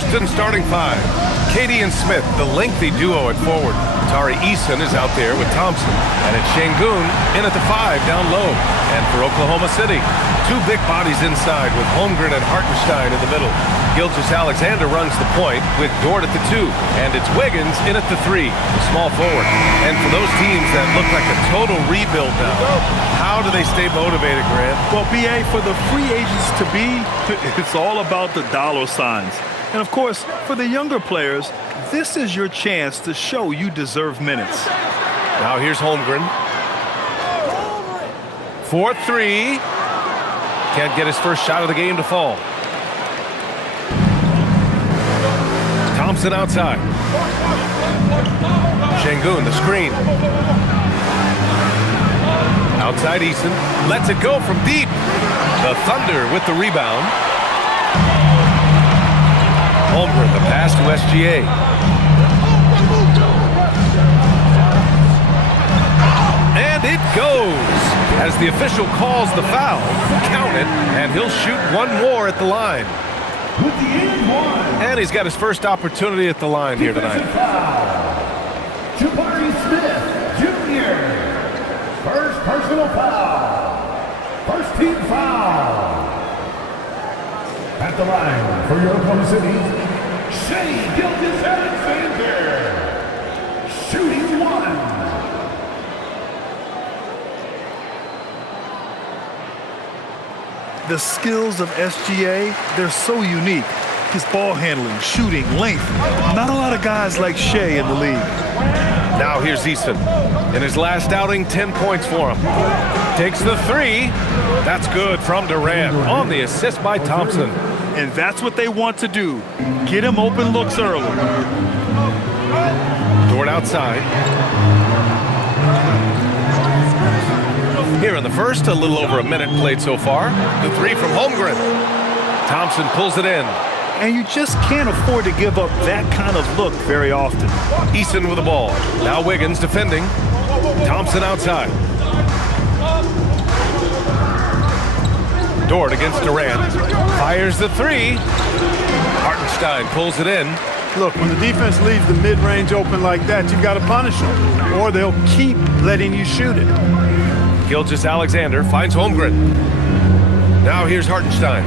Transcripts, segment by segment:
Houston starting five. Katie and Smith, the lengthy duo at forward. Tari Eason is out there with Thompson. And it's Şengün in at the five, down low. And for Oklahoma City, two big bodies inside with Holmgren and Hartenstein in the middle. Gilgeous-Alexander runs the point with Dort at the two. And it's Wiggins in at the three, the small forward. And for those teams that look like a total rebuild now, how do they stay motivated, Grant? Well, BA, for the free agents to be, it's all about the dollar signs. And, of course, for the younger players, this is your chance to show you deserve minutes. Now here's Holmgren. 4-3. Can't get his first shot of the game to fall. Thompson outside. Şengün, the screen. Outside Eason. Lets it go from deep. The Thunder with the rebound. Holmgren, the pass to SGA. And it goes as the official calls the foul. Count it, and he'll shoot one more at the line. And he's got his first opportunity at the line here tonight. Jabari Smith, Jr. First personal foul. First team foul. At the line for your Oklahoma City, Shai Gilgeous-Alexander. Shooting one. The skills of SGA, they're so unique. His ball handling, shooting, length. Not a lot of guys like Shai in the league. Now here's Eason. In his last outing, 10 points for him. Takes the three. That's good from Durant on the assist by Thompson. And that's what they want to do. Get him open looks early. Dort outside. Here in the first, a little over a minute played so far. The three from Holmgren. Thompson pulls it in. And you just can't afford to give up that kind of look very often. Eason with the ball. Now Wiggins defending. Thompson outside. Dort against Durant. Fires the three. Hartenstein pulls it in. Look, when the defense leaves the mid-range open like that, you've got to punish them, or they'll keep letting you shoot it. Gilgeous-Alexander finds Holmgren. Now here's Hartenstein.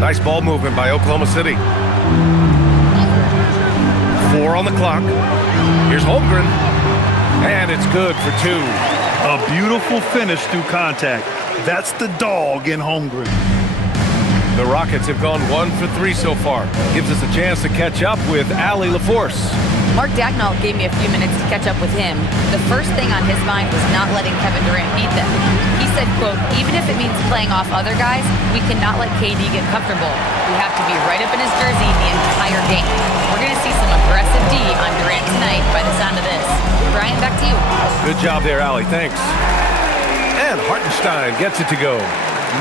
Nice ball movement by Oklahoma City. 4 on the clock. Here's Holmgren. And it's good for 2. A beautiful finish through contact. That's the dog in Holmgren. The Rockets have gone 1 for 3 so far. Gives us a chance to catch up with Allie LaForce. Mark Dagnall gave me a few minutes to catch up with him. The first thing on his mind was not letting Kevin Durant beat them. He said, quote, even if it means playing off other guys, we cannot let KD get comfortable. We have to be right up in his jersey the entire game. We're going to see some aggressive D on Durant tonight by the sound of this. Brian, back to you. Good job there, Allie. Thanks. And Hartenstein gets it to go.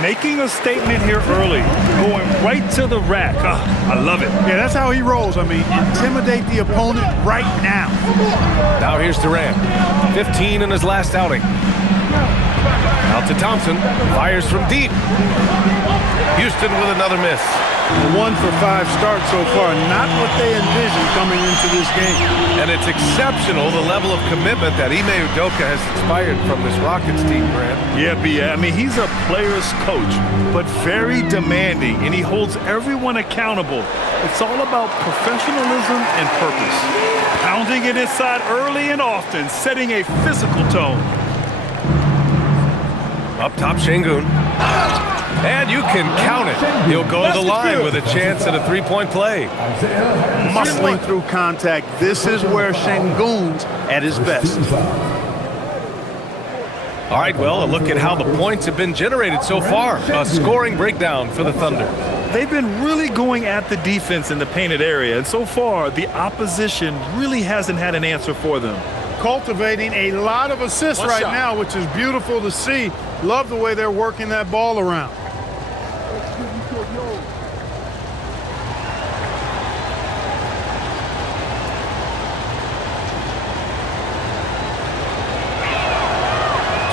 Making a statement here early, going right to the rack. I love it. Yeah, that's how he rolls. I mean, intimidate the opponent right now. Now here's Durant. 15 in his last outing. Out to Thompson. Fires from deep. Houston with another miss. A 1 for 5 start so far. Not what they envisioned coming into this game. And it's exceptional, the level of commitment that Ime Udoka has inspired from this Rockets team, Grant. Yeah, I mean, he's a player's coach, but very demanding, and he holds everyone accountable. It's all about professionalism and purpose. Pounding it inside early and often, setting a physical tone. Up top, Şengün. And you can count it. He'll go to the line with a chance at a three-point play. Muscling through contact. This is where Şengün's at his best. All right, well, a look at how the points have been generated so far. A scoring breakdown for the Thunder. They've been really going at the defense in the painted area, and so far, the opposition really hasn't had an answer for them. Cultivating a lot of assists right now, which is beautiful to see. Love the way they're working that ball around.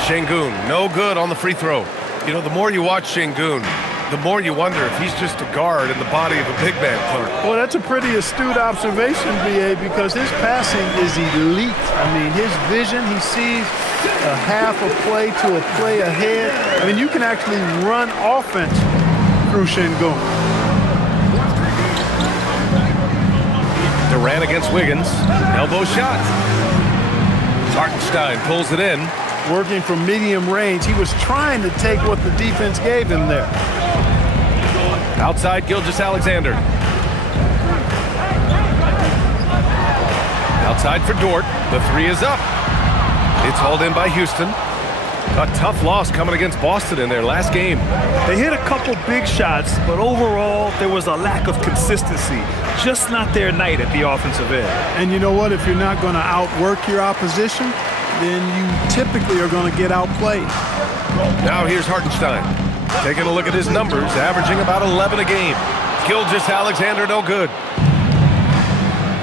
Şengün, no good on the free throw. You know, the more you watch Şengün, the more you wonder if he's just a guard in the body of a big man, Clark. Well, that's a pretty astute observation, B.A., because his passing is elite. I mean, his vision, he sees a half a play to a play ahead. I mean, you can actually run offense through Şengün. Durant against Wiggins. Elbow shot. Hartenstein pulls it in. Working from medium range, he was trying to take what the defense gave him there. Outside Gilgeous-Alexander. Outside for Dort. The three is up. It's hauled in by Houston. A tough loss coming against Boston in their last game. They hit a couple big shots, but overall there was a lack of consistency. Just not their night at the offensive end. And you know what? If you're not going to outwork your opposition, then you typically are going to get outplayed. Now here's Hartenstein. Taking a look at his numbers, averaging about 11 a game. Gilgeous-Alexander no good.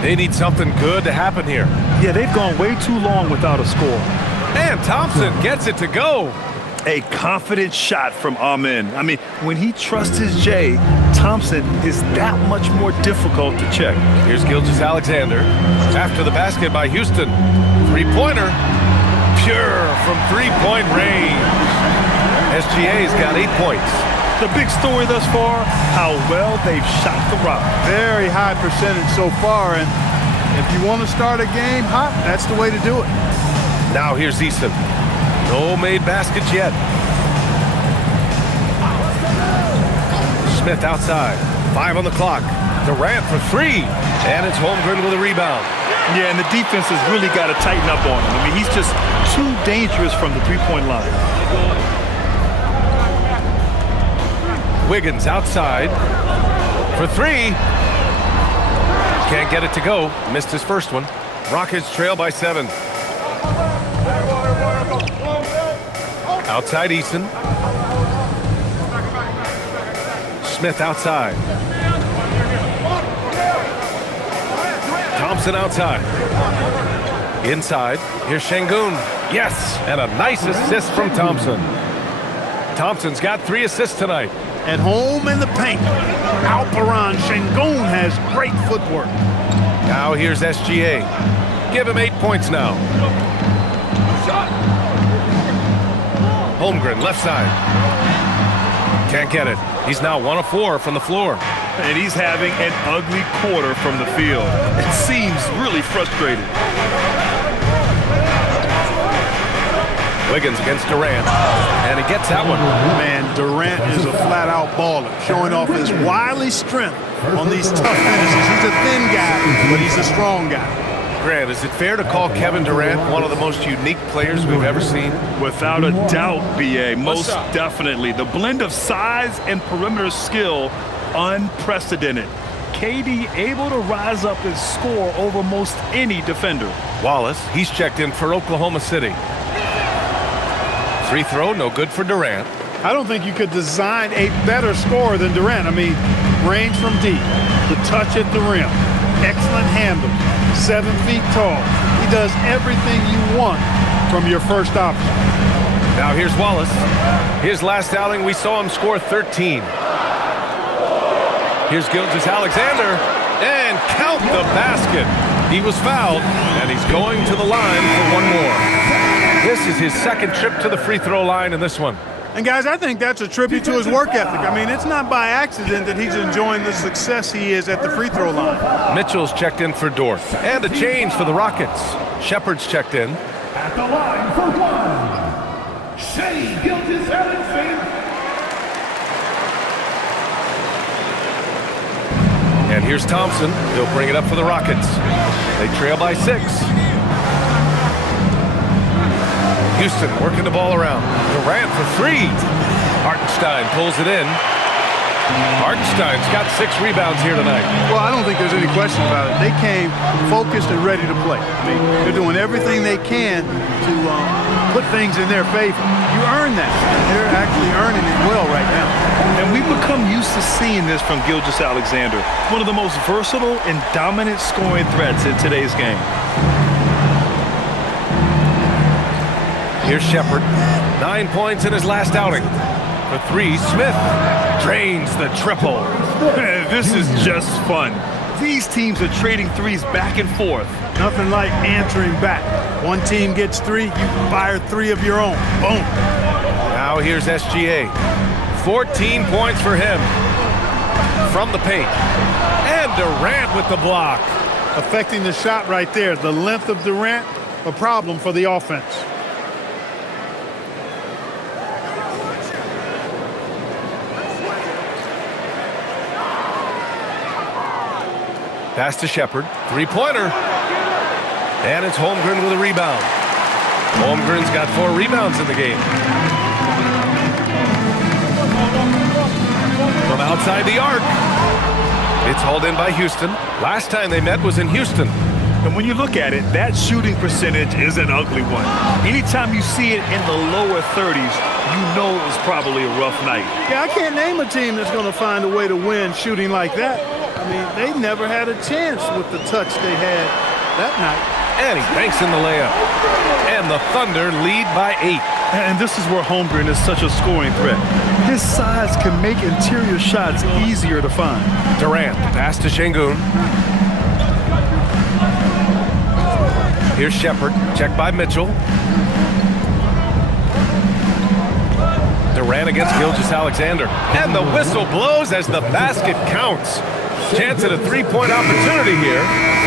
They need something good to happen here. Yeah, they've gone way too long without a score. And Thompson gets it to go. A confident shot from Amen. I mean, when he trusts his J, Thompson is that much more difficult to check. Here's Gilgeous-Alexander. After the basket by Houston. Three-pointer. Pure from three-point range. SGA's got 8 points. The big story thus far, how well they've shot the rock. Very high percentage so far, and if you want to start a game hot, that's the way to do it. Now here's Eason. No made baskets yet. Smith outside. 5 on the clock. Durant for 3. And it's Holmgren with a rebound. Yeah, and the defense has really got to tighten up on him. I mean, he's just too dangerous from the three-point line. Wiggins outside for 3. Can't get it to go. Missed his first one. Rockets trail by 7. Outside Eason. Smith outside. Thompson outside. Inside. Here's Şengün. Yes, and a nice assist from Thompson. Thompson's got 3 assists tonight. At home in the paint, Alperen Şengün has great footwork. Now here's SGA. Give him 8 points now. Holmgren, left side. Can't get it. He's now 1 of 4 from the floor. And he's having an ugly quarter from the field. It seems really frustrated. Wiggins against Durant. And he gets that one. Man, Durant is a flat-out baller, showing off his wily strength on these tough finishes. He's a thin guy, but he's a strong guy. Grant, is it fair to call Kevin Durant one of the most unique players we've ever seen? Without a doubt, B.A., most definitely. The blend of size and perimeter skill, unprecedented. KD able to rise up and score over most any defender. Wallace, he's checked in for Oklahoma City. Free throw, no good for Durant. I don't think you could design a better scorer than Durant. I mean, range from deep, the touch at the rim, excellent handle, 7 feet tall. He does everything you want from your first option. Now here's Wallace. His last outing, we saw him score 13. Here's Gilgeous-Alexander, and count the basket. He was fouled, and he's going to the line for 1 more. This is his second trip to the free throw line in this one. And guys, I think that's a tribute to his work ethic. I mean, it's not by accident that he's enjoying the success he is at the free throw line. Mitchell's checked in for Dort. And a change for the Rockets. Shepard's checked in. At the line for 1, Shai Gilgeous-Alexander. And here's Thompson. He'll bring it up for the Rockets. They trail by 6. Houston working the ball around. Durant for 3. Hartenstein pulls it in. Hartenstein's got 6 rebounds here tonight. Well, I don't think there's any question about it. They came focused and ready to play. I mean, they're doing everything they can to put things in their favor. You earn that, and they're actually earning it well right now. And we've become used to seeing this from Gilgeous-Alexander, one of the most versatile and dominant scoring threats in today's game. Here's Shepard. 9 points in his last outing. For 3, Smith. Drains the triple. This is just fun. These teams are trading threes back and forth. Nothing like answering back. One team gets 3, you fire 3 of your own. Boom. Now here's SGA. 14 points for him. From the paint. And Durant with the block. Affecting the shot right there. The length of Durant, a problem for the offense. Pass to Shepherd. Three-pointer. And it's Holmgren with a rebound. Holmgren's got 4 rebounds in the game. From outside the arc. It's hauled in by Houston. Last time they met was in Houston. And when you look at it, that shooting percentage is an ugly one. Anytime you see it in the lower 30s, you know it was probably a rough night. Yeah, I can't name a team that's going to find a way to win shooting like that. I mean, they never had a chance with the touch they had that night. And he banks in the layup. And the Thunder lead by 8. And this is where Holmgren is such a scoring threat. His size can make interior shots easier to find. Durant, pass to Şengün. Here's Shepherd, checked by Mitchell. Durant against Gilgeous-Alexander. And the whistle blows as the basket counts. Chance at a three-point opportunity here.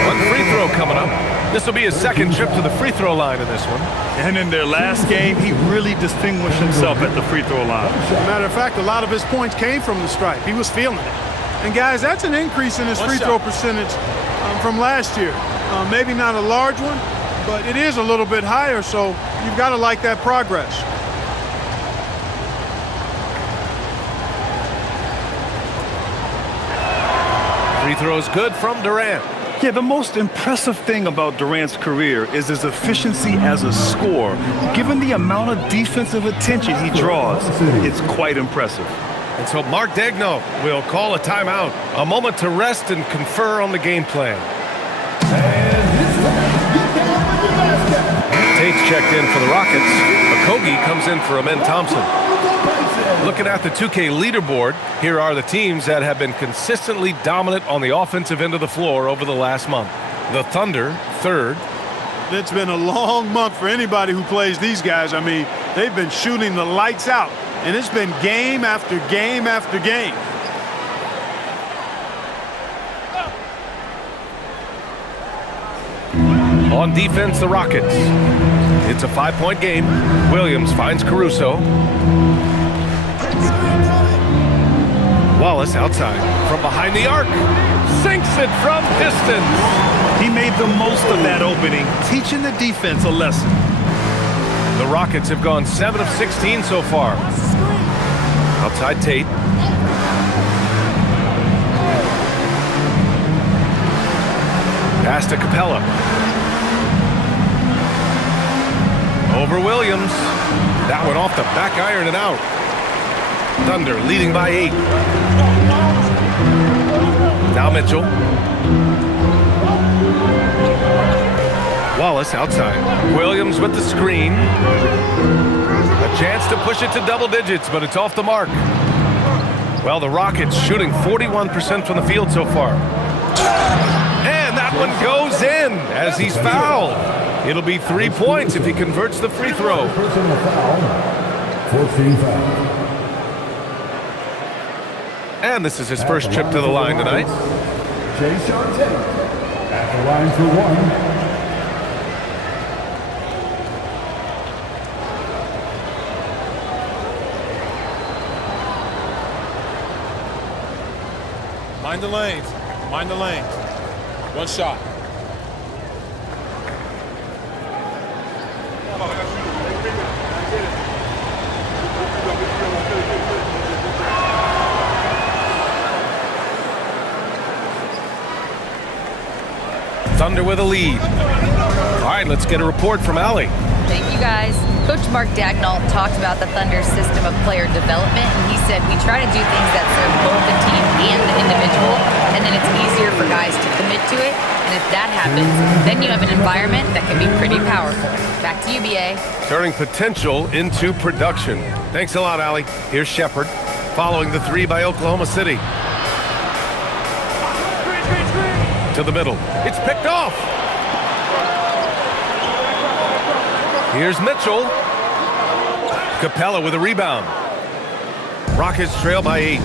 One free throw coming up. This will be his second trip to the free throw line in this one. And in their last game, he really distinguished himself at the free throw line. Matter of fact, a lot of his points came from the stripe. He was feeling it. And guys, that's an increase in his free throw percentage from last year. Maybe not a large one, but it is a little bit higher, so you've got to like that progress. Free throws good from Durant. Yeah, the most impressive thing about Durant's career is his efficiency as a scorer. Given the amount of defensive attention he draws, it's quite impressive. And so Mark Daigneault will call a timeout. A moment to rest and confer on the game plan. Tate's checked in for the Rockets. Okogie comes in for Amen Thompson. Looking at the 2K leaderboard, here are the teams that have been consistently dominant on the offensive end of the floor over the last month. The Thunder, 3rd. It's been a long month for anybody who plays these guys. I mean, they've been shooting the lights out, and it's been game after game after game. On defense, the Rockets. It's a 5-point game. Williams finds Caruso. Wallace outside from behind the arc. Sinks it from distance. He made the most of that opening, teaching the defense a lesson. The Rockets have gone 7 of 16 so far. Outside Tate. Pass to Capella. Over Williams. That one off the back iron and out. Thunder leading by 8. Now Mitchell. Wallace outside. Williams with the screen. A chance to push it to double digits, but it's off the mark. Well, the Rockets shooting 41% from the field so far. And that one goes in as he's fouled. It'll be 3 points if he converts the free throw. Personal foul. 14 foul. And this is his first trip to the line tonight. Jason Tate at the line for 1. Mind the lanes. Mind the lanes. One shot. Thunder with a lead. All right, let's get a report from Allie. Thank you, guys. Coach Mark Daigneault talked about the Thunder's system of player development, and he said, we try to do things that serve both the team and the individual, and then it's easier for guys to commit to it. And if that happens, then you have an environment that can be pretty powerful. Back to you, BA. Turning potential into production. Thanks a lot, Allie. Here's Shepherd. following the three by Oklahoma City. To the middle. It's picked off. Here's Mitchell. Capella with a rebound. Rockets trail by 8.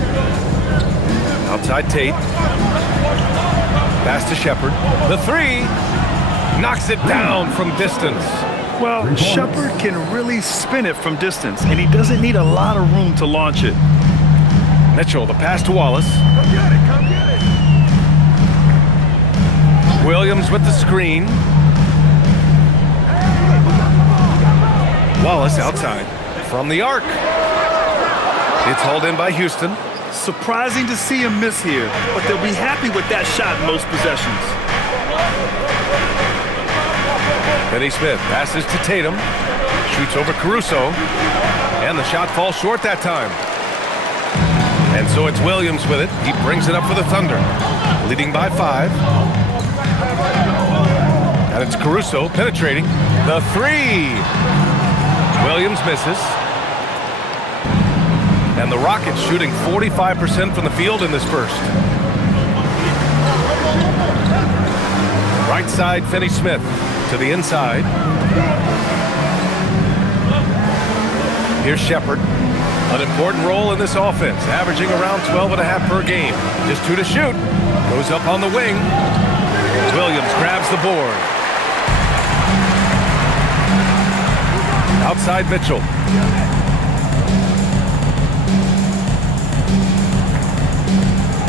Outside Tate. Pass to Shepard. The three. Knocks it down from distance. Well, Shepard can really spin it from distance, and he doesn't need a lot of room to launch it. Mitchell, the pass to Wallace. Come get it, come get it. Williams with the screen. Wallace outside from the arc. It's hauled in by Houston. Surprising to see him miss here, but they'll be happy with that shot most possessions. Finney Smith passes to Tatum. Shoots over Caruso. And the shot falls short that time. And so it's Williams with it. He brings it up for the Thunder. Leading by 5. And it's Caruso penetrating. The three. Williams misses. And the Rockets shooting 45% from the field in this first. Right side, Finney Smith to the inside. Here's Shepard. An important role in this offense, averaging around 12.5 per game. Just 2 to shoot. Goes up on the wing. Williams grabs the board. Outside Mitchell.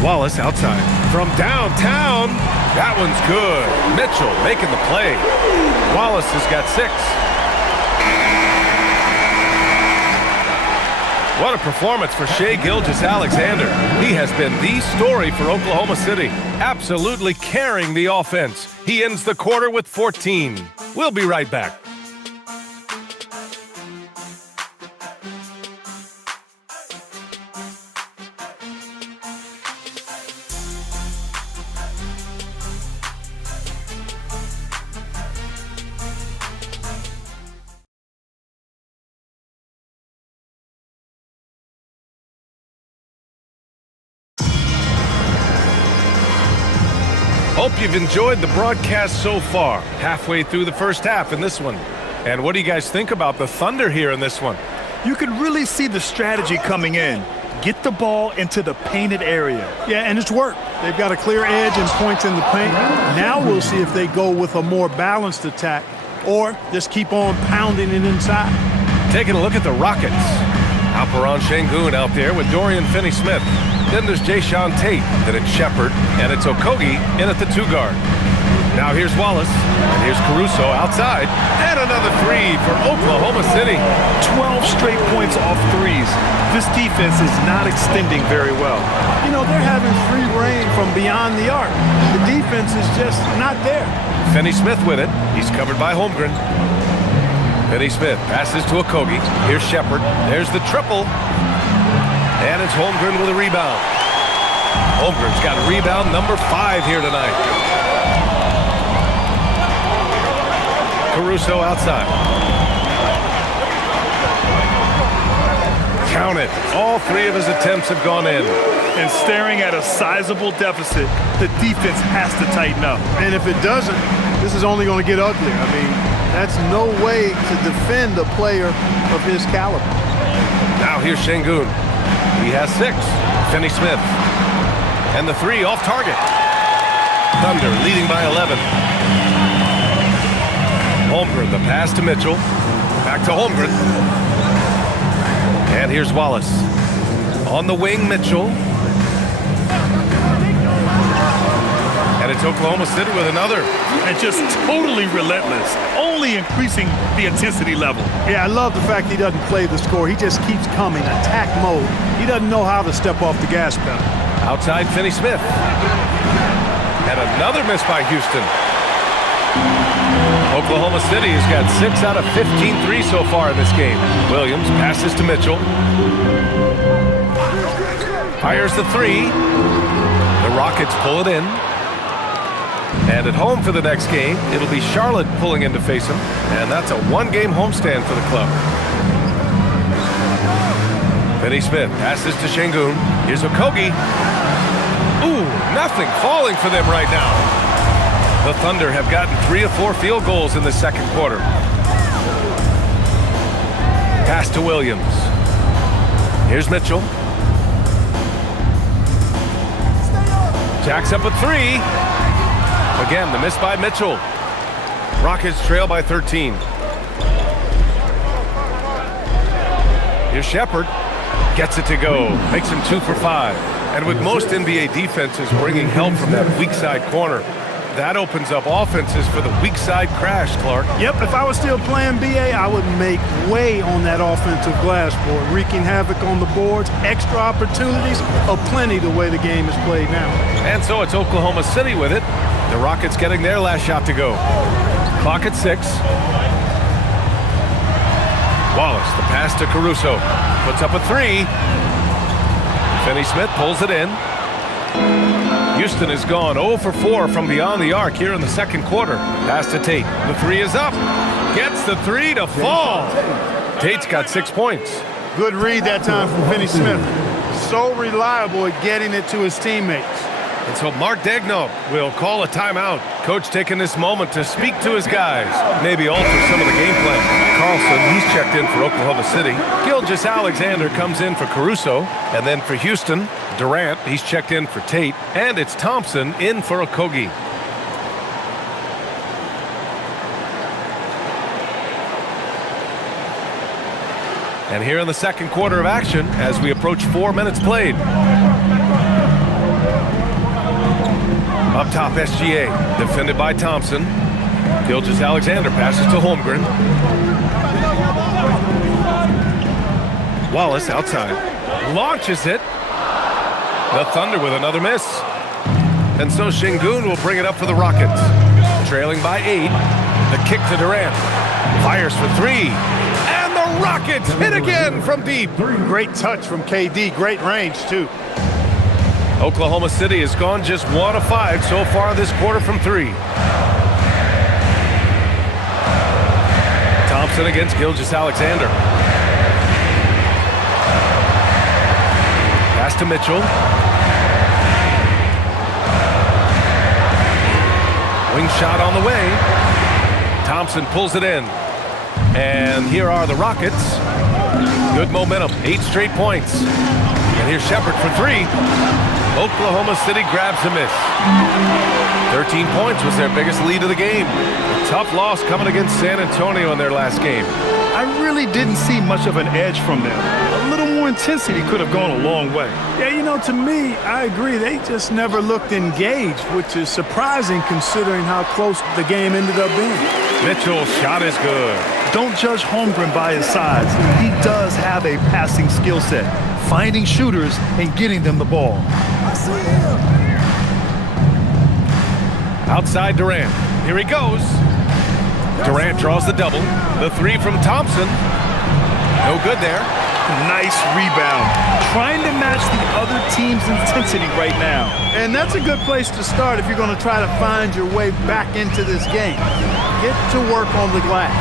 Wallace outside. From downtown. That one's good. Mitchell making the play. Wallace has got 6. What a performance for Shai Gilgeous-Alexander. He has been the story for Oklahoma City, absolutely carrying the offense. He ends the quarter with 14. We'll be right back. Hope you've enjoyed the broadcast so far. Halfway through the first half in this one. And what do you guys think about the Thunder here in this one? You can really see the strategy coming in. Get the ball into the painted area. Yeah, and it's worked. They've got a clear edge and points in the paint. Now we'll see if they go with a more balanced attack or just keep on pounding it inside. Taking a look at the Rockets. Alperon Şengün out there with Dorian Finney-Smith. Then there's Jayshawn Tate. Then it's Shepard. And it's Okogie in at the 2 guard. Now here's Wallace. And here's Caruso outside. And another three for Oklahoma City. 12 straight points off threes. This defense is not extending very well. You know, they're having free reign from beyond the arc. The defense is just not there. Finney-Smith with it. He's covered by Holmgren. Finney-Smith passes to Okogie. Here's Shepard. There's the triple. And it's Holmgren with a rebound. Holmgren's got rebound number 5 here tonight. Caruso outside. Count it. All 3 of his attempts have gone in. And staring at a sizable deficit, the defense has to tighten up. And if it doesn't, this is only going to get ugly. I mean, that's no way to defend a player of his caliber. Now here's Şengün. He has 6. Finney-Smith. And the 3 off target. Thunder leading by 11. Holmgren, the pass to Mitchell. Back to Holmgren. And here's Wallace. On the wing, Mitchell. And it's Oklahoma City with another. And just totally relentless, only increasing the intensity level. Yeah, I love the fact he doesn't play the score. He just keeps coming, attack mode. He doesn't know how to step off the gas pedal. Outside Finney-Smith. And another miss by Houston. Oklahoma City has got 6 out of 15 threes so far in this game. Williams passes to Mitchell. Fires the 3. The Rockets pull it in. And at home for the next game, it'll be Charlotte pulling in to face him. And that's a 1-game homestand for the club. Finney-Smith passes to Şengün. Here's Okogie. Ooh, nothing falling for them right now. The Thunder have gotten 3 of 4 field goals in the second quarter. Pass to Williams. Here's Mitchell. Jacks up a 3. Again, the miss by Mitchell. Rockets trail by 13. Here's Shepherd. Gets it to go. Makes him 2 for 5. And with most NBA defenses bringing help from that weak side corner, that opens up offenses for the weak side crash, Clark. Yep, if I was still playing BA, I would make way on that offensive glass board, wreaking havoc on the boards. Extra opportunities aplenty the way the game is played now. And so it's Oklahoma City with it. The Rockets getting their last shot to go. Clock at 6. Wallace, the pass to Caruso. Puts up a 3. Finney-Smith pulls it in. Houston has gone 0 for 4 from beyond the arc here in the second quarter. Pass to Tate. The 3 is up. Gets the 3 to fall. Tate's got 6 points. Good read that time from Finney-Smith. So reliable at getting it to his teammates. And so Mark Daigneault will call a timeout. Coach taking this moment to speak to his guys. Maybe alter some of the game plan. Carlson, he's checked in for Oklahoma City. Gilgeous-Alexander comes in for Caruso. And then for Houston, Durant, he's checked in for Tate. And it's Thompson in for Okogie. And here in the second quarter of action as we approach 4 minutes played. Up top, SGA, defended by Thompson. Gilgeous-Alexander passes to Holmgren. Wallace outside. Launches it. The Thunder with another miss. And so Şengün will bring it up for the Rockets. Trailing by 8. The kick to Durant. Fires for 3. And the Rockets hit again from deep. Great touch from KD. Great range, too. Oklahoma City has gone just 1 of 5 so far this quarter from 3. Thompson against Gilgeous-Alexander. Pass to Mitchell. Wing shot on the way. Thompson pulls it in. And here are the Rockets. Good momentum, 8 straight points. And here's Shepherd for 3. Oklahoma City grabs a miss. 13 points was their biggest lead of the game. A tough loss coming against San Antonio in their last game. I really didn't see much of an edge from them. A little more intensity could have gone a long way. Yeah, you know, to me, I agree. They just never looked engaged, which is surprising considering how close the game ended up being. Mitchell's shot is good. Don't judge Holmgren by his size. He does have a passing skill set, finding shooters and getting them the ball. Outside Durant. Here he goes. Durant draws the double. The 3 from Thompson. No good there. Nice rebound. Trying to match the other team's intensity right now. And that's a good place to start if you're going to try to find your way back into this game. Get to work on the glass.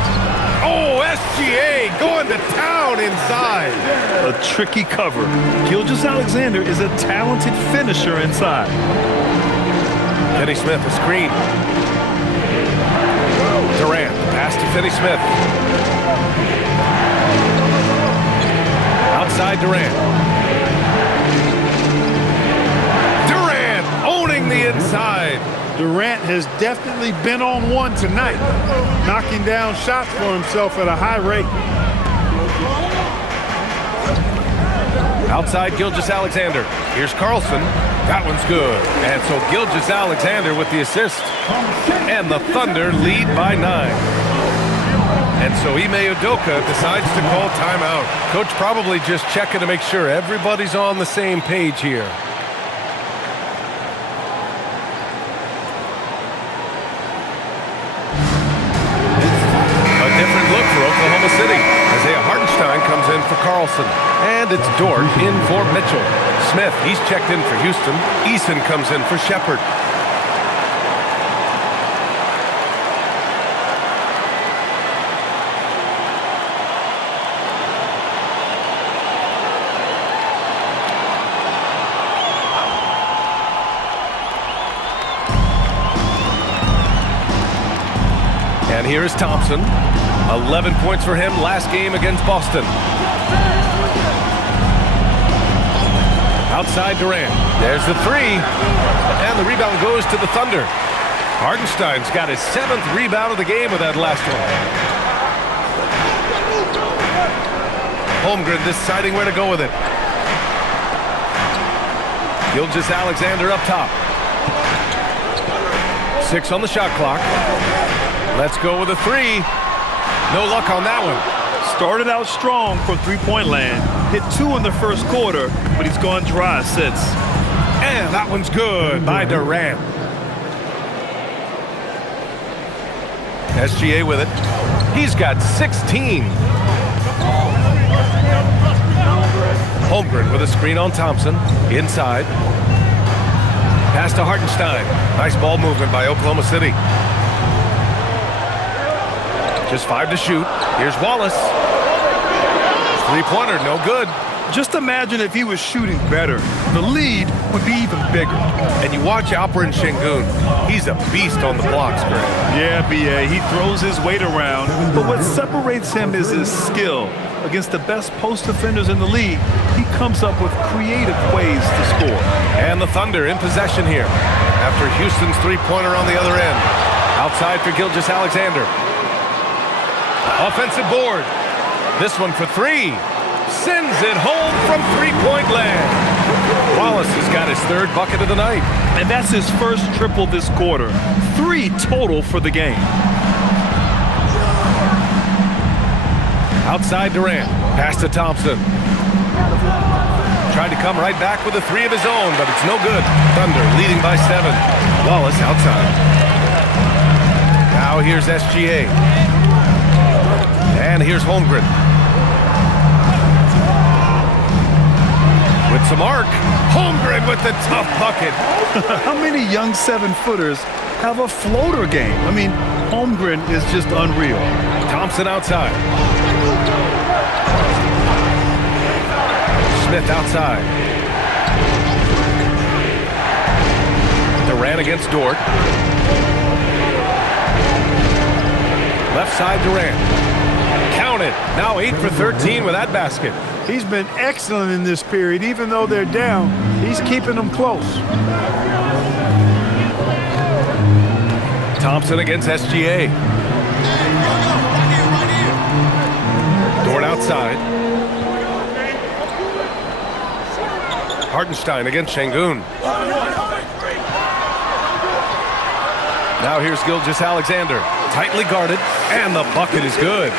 Oh, SGA going to town inside. A tricky cover. Gilgeous-Alexander is a talented finisher inside. Finney-Smith, a screen. Durant, pass to Finney-Smith. Outside Durant. Durant owning the inside. Durant has definitely been on one tonight, knocking down shots for himself at a high rate. Outside Gilgeous-Alexander. Here's Carlson. That one's good. And so Gilgeous-Alexander with the assist. And the Thunder lead by 9. And so Ime Udoka decides to call timeout. Coach probably just checking to make sure everybody's on the same page here. A different look for Oklahoma City. Isaiah Hartenstein comes in for Carlson. And it's Dort in for Mitchell. Smith, he's checked in for Houston. Eason comes in for Shepherd. And here is Thompson. 11 points for him last game against Boston. Outside Durant. There's the three. And the rebound goes to the Thunder. Hartenstein's got his 7th rebound of the game with that last one. Holmgren deciding where to go with it. Gilgeous-Alexander up top. 6 on the shot clock. Let's go with a three. No luck on that one. Started out strong from three-point land. Hit 2 in the first quarter, but he's gone dry since. And that one's good by Durant. SGA with it. He's got 16. Holmgren with a screen on Thompson. Inside. Pass to Hartenstein. Nice ball movement by Oklahoma City. Just 5 to shoot. Here's Wallace. Three-pointer, no good. Just imagine if he was shooting better. The lead would be even bigger. And you watch Alperen Şengün. He's a beast on the blocks, Greg. Yeah, B.A., he throws his weight around, but what separates him is his skill. Against the best post defenders in the league, he comes up with creative ways to score. And the Thunder in possession here after Houston's three-pointer on the other end. Outside for Gilgeous-Alexander. Offensive board. This one for three. Sends it home from three-point land. Wallace has got his 3rd bucket of the night. And that's his first triple this quarter. 3 total for the game. Outside Durant. Pass to Thompson. Tried to come right back with a 3 of his own, but it's no good. Thunder leading by 7. Wallace outside. Now here's SGA. And here's Holmgren. With some arc. Holmgren with the tough bucket. How many young 7-footers have a floater game? I mean, Holmgren is just unreal. Thompson outside. Smith outside. Durant against Dort. Left side Durant. Count it. Now 8 for 13 with that basket. He's been excellent in this period. Even though they're down, he's keeping them close. Thompson against SGA. Dort outside. Hartenstein against Şengün. Now here's Gilgeous-Alexander. Tightly guarded, and the bucket is good.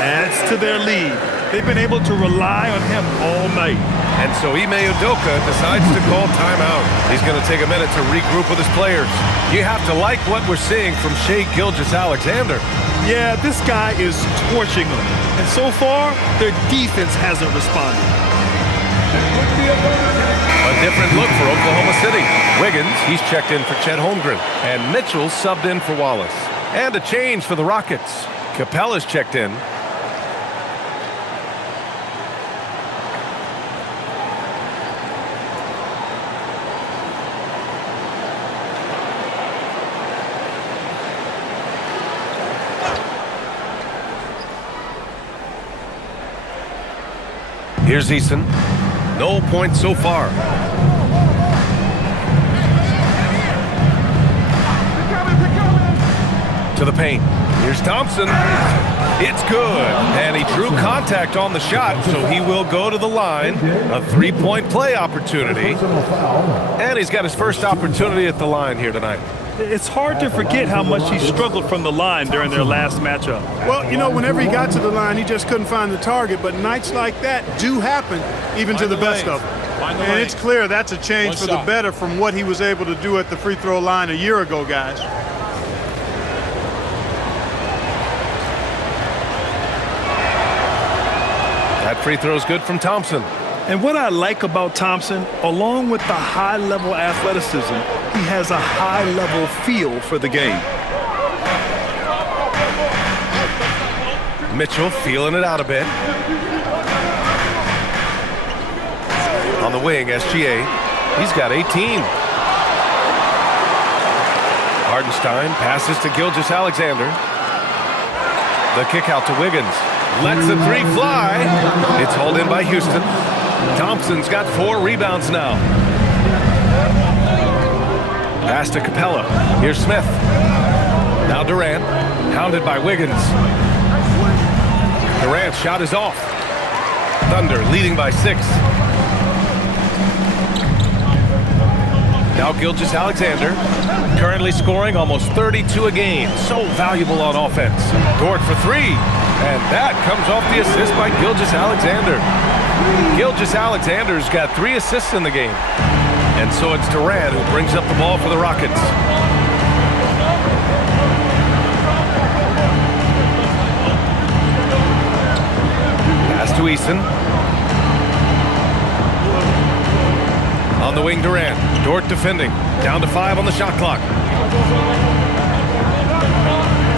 Adds to their lead. They've been able to rely on him all night. And so Ime Udoka decides to call timeout. He's going to take a minute to regroup with his players. You have to like what we're seeing from Shai Gilgeous-Alexander. Yeah, this guy is torching them. And so far, their defense hasn't responded. A different look for Oklahoma City. Wiggins, he's checked in for Chet Holmgren. And Mitchell subbed in for Wallace. And a change for the Rockets. Capella's checked in. Here's Eason. No points so far. To the paint. Here's Thompson. It's good. And he drew contact on the shot, so he will go to the line. A 3-point play opportunity. And he's got his first opportunity at the line here tonight. It's hard to forget how much he struggled from the line during their last matchup. Well, you know, whenever he got to the line, he just couldn't find the target. But nights like that do happen, even to the best of them. And it's clear that's a change for the better from what he was able to do at the free throw line a year ago, guys. That free throw is good from Thompson. And what I like about Thompson, along with the high-level athleticism, he has a high-level feel for the game. Mitchell feeling it out a bit. On the wing, SGA. He's got 18. Hartenstein passes to Gilgeous-Alexander. The kick out to Wiggins. Lets the three fly. It's hauled in by Houston. Thompson's got 4 rebounds now. Pass to Capella. Here's Smith. Now Durant, hounded by Wiggins. Durant's shot is off. Thunder leading by 6. Now Gilgeous-Alexander, currently scoring almost 32 a game. So valuable on offense. Dort for 3. And that comes off the assist by Gilgeous-Alexander. Gilgeous-Alexander's got 3 assists in the game. And so it's Durant who brings up the ball for the Rockets. Pass to Eason. On the wing, Durant. Dort defending. Down to 5 on the shot clock.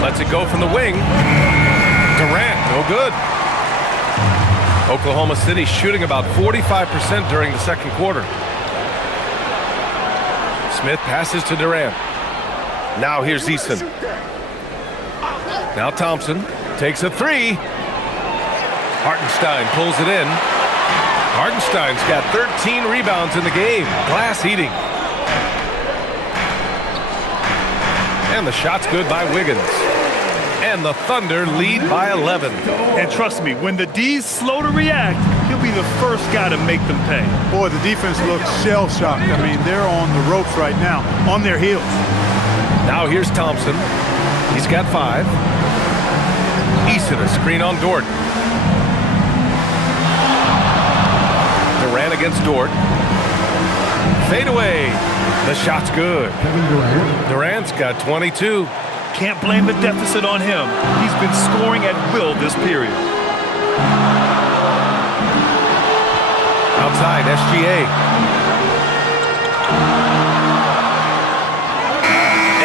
Lets it go from the wing. Durant, no good. Oklahoma City shooting about 45% during the second quarter. Smith passes to Durant. Now here's Eason. Now Thompson takes a 3. Hartenstein pulls it in. Hartenstein's got 13 rebounds in the game. Glass eating. And the shot's good by Wiggins. And the Thunder lead by 11. And trust me, when the D's slow to react, he'll be the first guy to make them pay. Boy, the defense looks shell-shocked. I mean, they're on the ropes right now, on their heels. Now here's Thompson. He's got 5. Eason a screen on Dort. Durant against Dort. Fade away. The shot's good. Durant's got 22. Can't blame the deficit on him. He's been scoring at will this period. Outside, SGA.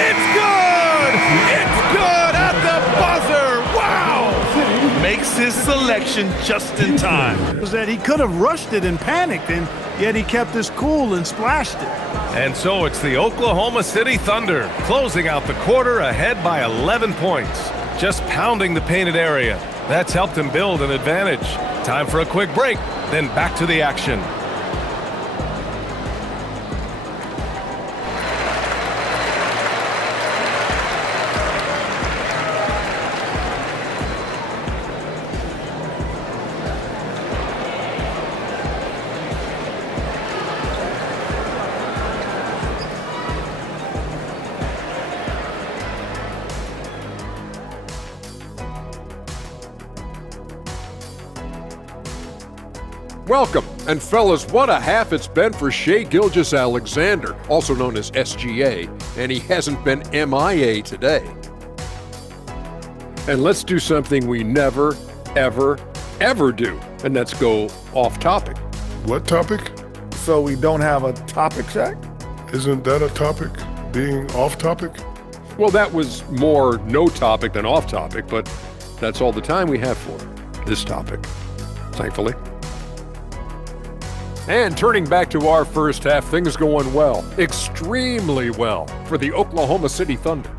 It's good! It's good at the buzzer! Wow! Makes his selection just in time. Was that he could have rushed it and panicked, and yet he kept his cool and splashed it. And so it's the Oklahoma City Thunder closing out the quarter ahead by 11 points. Just pounding the painted area. That's helped them build an advantage. Time for a quick break, then back to the action. Welcome, and fellas, what a half it's been for Shai Gilgeous-Alexander, also known as SGA, and he hasn't been MIA today. And let's do something we never, ever, ever do, and that's go off topic. What topic? So we don't have a topic, Shaq? Isn't that a topic? Being off topic? Well, that was more no topic than off topic, but that's all the time we have for this topic, thankfully. And turning back to our first half, things going well, extremely well, for the Oklahoma City Thunder.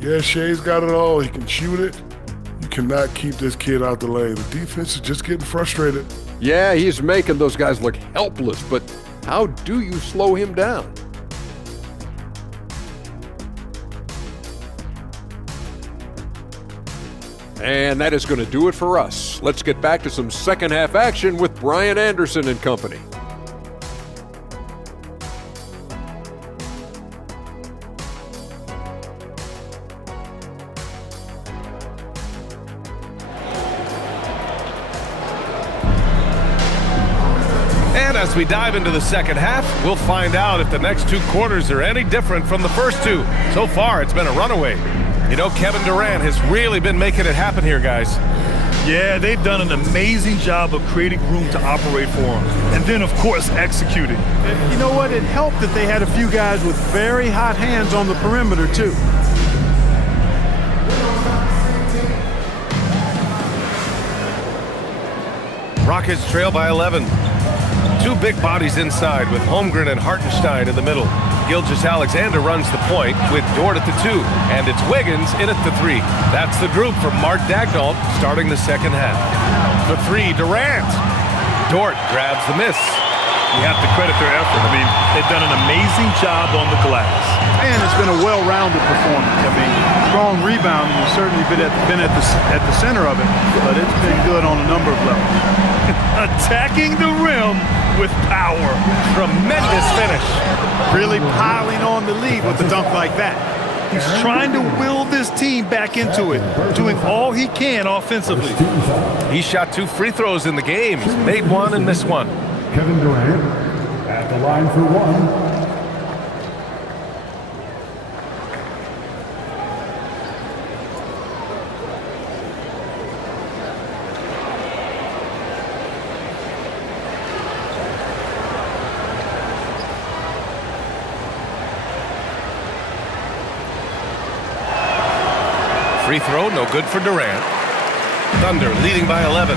Yeah, Shai's got it all. He can shoot it. You cannot keep this kid out the lane. The defense is just getting frustrated. Yeah, he's making those guys look helpless, but how do you slow him down? And that is going to do it for us. Let's get back to some second half action with Brian Anderson and company. And as we dive into the second half, we'll find out if the next 2 quarters are any different from the first 2. So far, it's been a runaway. You know, Kevin Durant has really been making it happen here, guys. Yeah, they've done an amazing job of creating room to operate for him. And then, of course, executing. And you know what? It helped that they had a few guys with very hot hands on the perimeter, too. Rockets trail by 11. Two big bodies inside with Holmgren and Hartenstein in the middle. Gilgeous-Alexander runs the point with Dort at the 2, and it's Wiggins in at the 3. That's the group for Mark Daigneault starting the second half. The 3, Durant. Dort grabs the miss. You have to credit their effort. I mean, they've done an amazing job on the glass. And it's been a well-rounded performance. I mean, strong rebounding has certainly been at the center of it, but it's been good on a number of levels. Attacking the rim with power. Tremendous finish. Really piling on the lead with a dunk like that. He's trying to will this team back into it, doing all he can offensively. He shot 2 free throws in the game. He's made 1 and missed 1. Kevin Durant at the line for 1. Free throw, no good for Durant. Thunder leading by 11.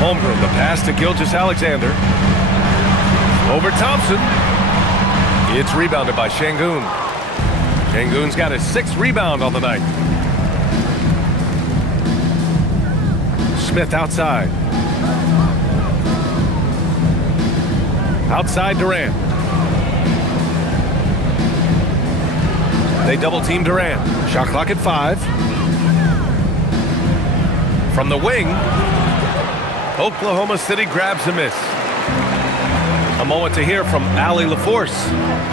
Holmgren, the pass to Gilgeous-Alexander. Over Thompson. It's rebounded by Şengün. Şengün's got his 6th rebound on the night. Smith outside. Outside Durant. They double team Durant. Shot clock at 5. From the wing, Oklahoma City grabs a miss. A moment to hear from Allie LaForce.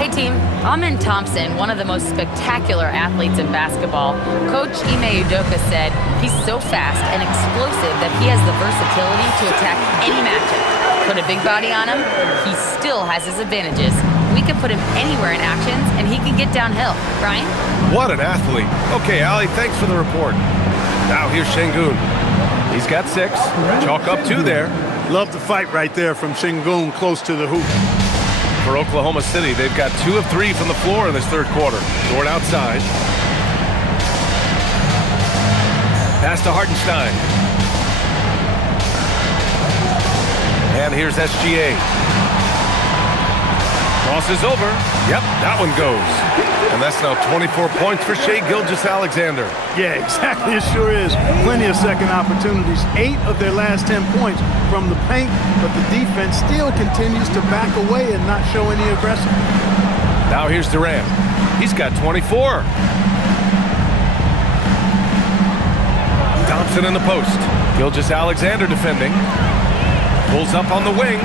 Hey team, Amen Thompson, one of the most spectacular athletes in basketball. Coach Ime Udoka said he's so fast and explosive that he has the versatility to attack any matchup. Put a big body on him, he still has his advantages. We can put him anywhere in actions, and he can get downhill. Brian? What an athlete. Okay, Allie, thanks for the report. Now here's Şengün. He's got 6. Chalk up 2 there. Love the fight right there from Şengün close to the hoop. For Oklahoma City, they've got 2 of 3 from the floor in this third quarter. Dort outside. Pass to Hartenstein. And here's SGA. Crosses over. Yep, that one goes. And that's now 24 points for Shai Gilgeous-Alexander. Yeah, exactly. It sure is. Plenty of second opportunities. 8 of their last 10 points from the paint, but the defense still continues to back away and not show any aggression. Now here's Durant. He's got 24. Thompson in the post. Gilgeous-Alexander defending. Pulls up on the wing.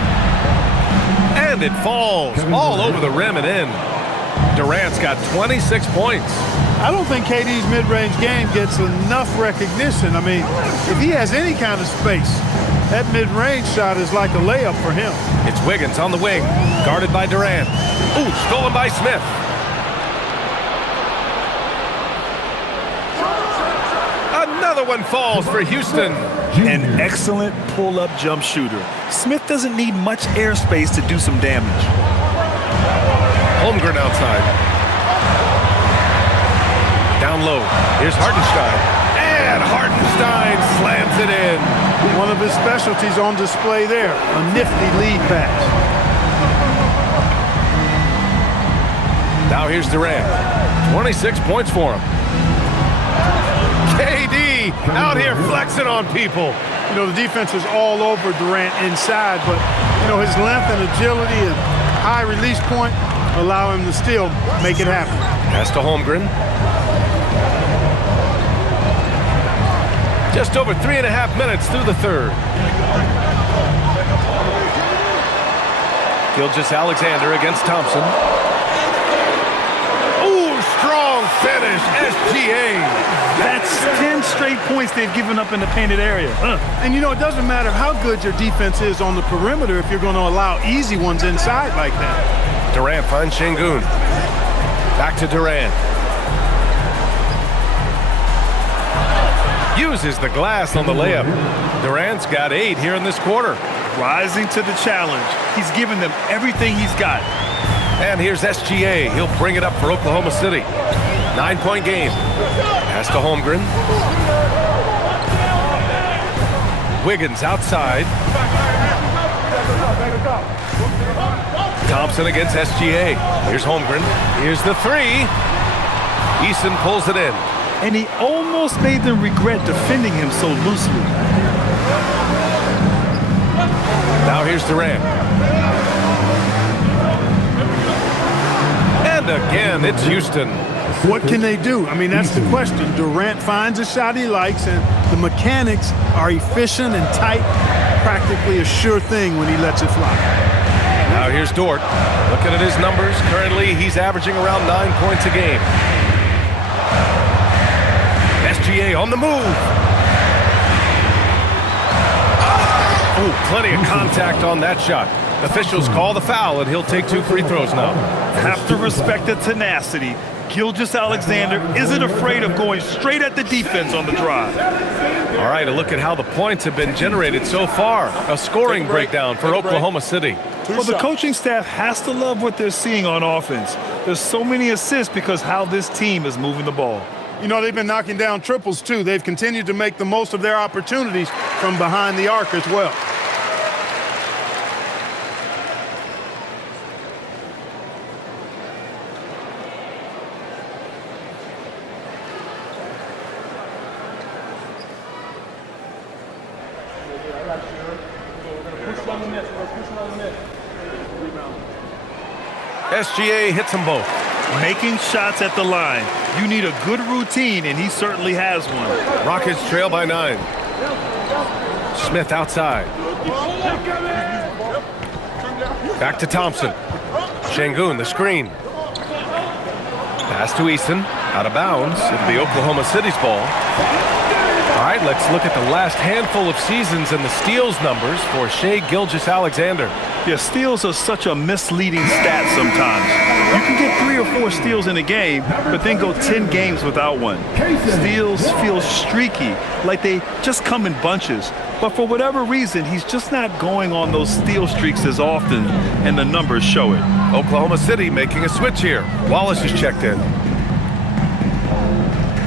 And it falls all over the rim and in. Durant's got 26 points. I don't think KD's mid-range game gets enough recognition. I mean, if he has any kind of space, that mid-range shot is like a layup for him. It's Wiggins on the wing, guarded by Durant. Ooh, stolen by Smith. Another one falls for Houston. An excellent pull-up jump shooter. Smith doesn't need much airspace to do some damage. Holmgren outside. Down low. Here's Hartenstein. And Hartenstein slams it in. One of his specialties on display there. A nifty lead pass. Now here's Durant. 26 points for him. KD out here flexing on people. You know, the defense is all over Durant inside, but, you know, his length and agility and high release point allow him to still make it happen. Pass to Holmgren. Just over 3.5 minutes through the third. Gilgeous-Alexander against Thompson. Ooh, strong finish, SGA. That's 10 straight points they've given up in the painted area. And, you know, it doesn't matter how good your defense is on the perimeter if you're going to allow easy ones inside like that. Durant finds Şengün. Back to Durant. Uses the glass on the layup. Durant's got 8 here in this quarter. Rising to the challenge. He's given them everything he's got. And here's SGA. He'll bring it up for Oklahoma City. 9-point game. Pass to Holmgren. Wiggins outside. Thompson against SGA. Here's Holmgren. Here's the three. Eason pulls it in. And he almost made them regret defending him so loosely. Now here's Durant. And again, it's Houston. What can they do? I mean, that's the question. Durant finds a shot he likes, and the mechanics are efficient and tight. Practically a sure thing when he lets it fly. Now here's Dort. Looking at his numbers, currently he's averaging around 9 points a game. SGA on the move. Oh, plenty of contact on that shot. Officials call the foul, and he'll take 2 free throws now. Have to respect the tenacity. Gilgeous-Alexander isn't afraid of going straight at the defense on the drive. All right, a look at how the points have been generated so far. A scoring breakdown for Oklahoma City. Well, the coaching staff has to love what they're seeing on offense. There's so many assists because how this team is moving the ball. You know, they've been knocking down triples, too. They've continued to make the most of their opportunities from behind the arc as well. SGA hits them both. Making shots at the line. You need a good routine, and he certainly has one. Rockets trail by 9. Smith outside. Back to Thompson. Şengün, the screen. Pass to Eason. Out of bounds. It'll be Oklahoma City's ball. All right, let's look at the last handful of seasons and the steals numbers for Shai Gilgeous-Alexander. Yeah, steals are such a misleading stat sometimes. You can get 3 or 4 steals in a game, but then go 10 games without one. Steals feel streaky, like they just come in bunches. But for whatever reason, he's just not going on those steal streaks as often, and the numbers show it. Oklahoma City making a switch here. Wallace is checked in.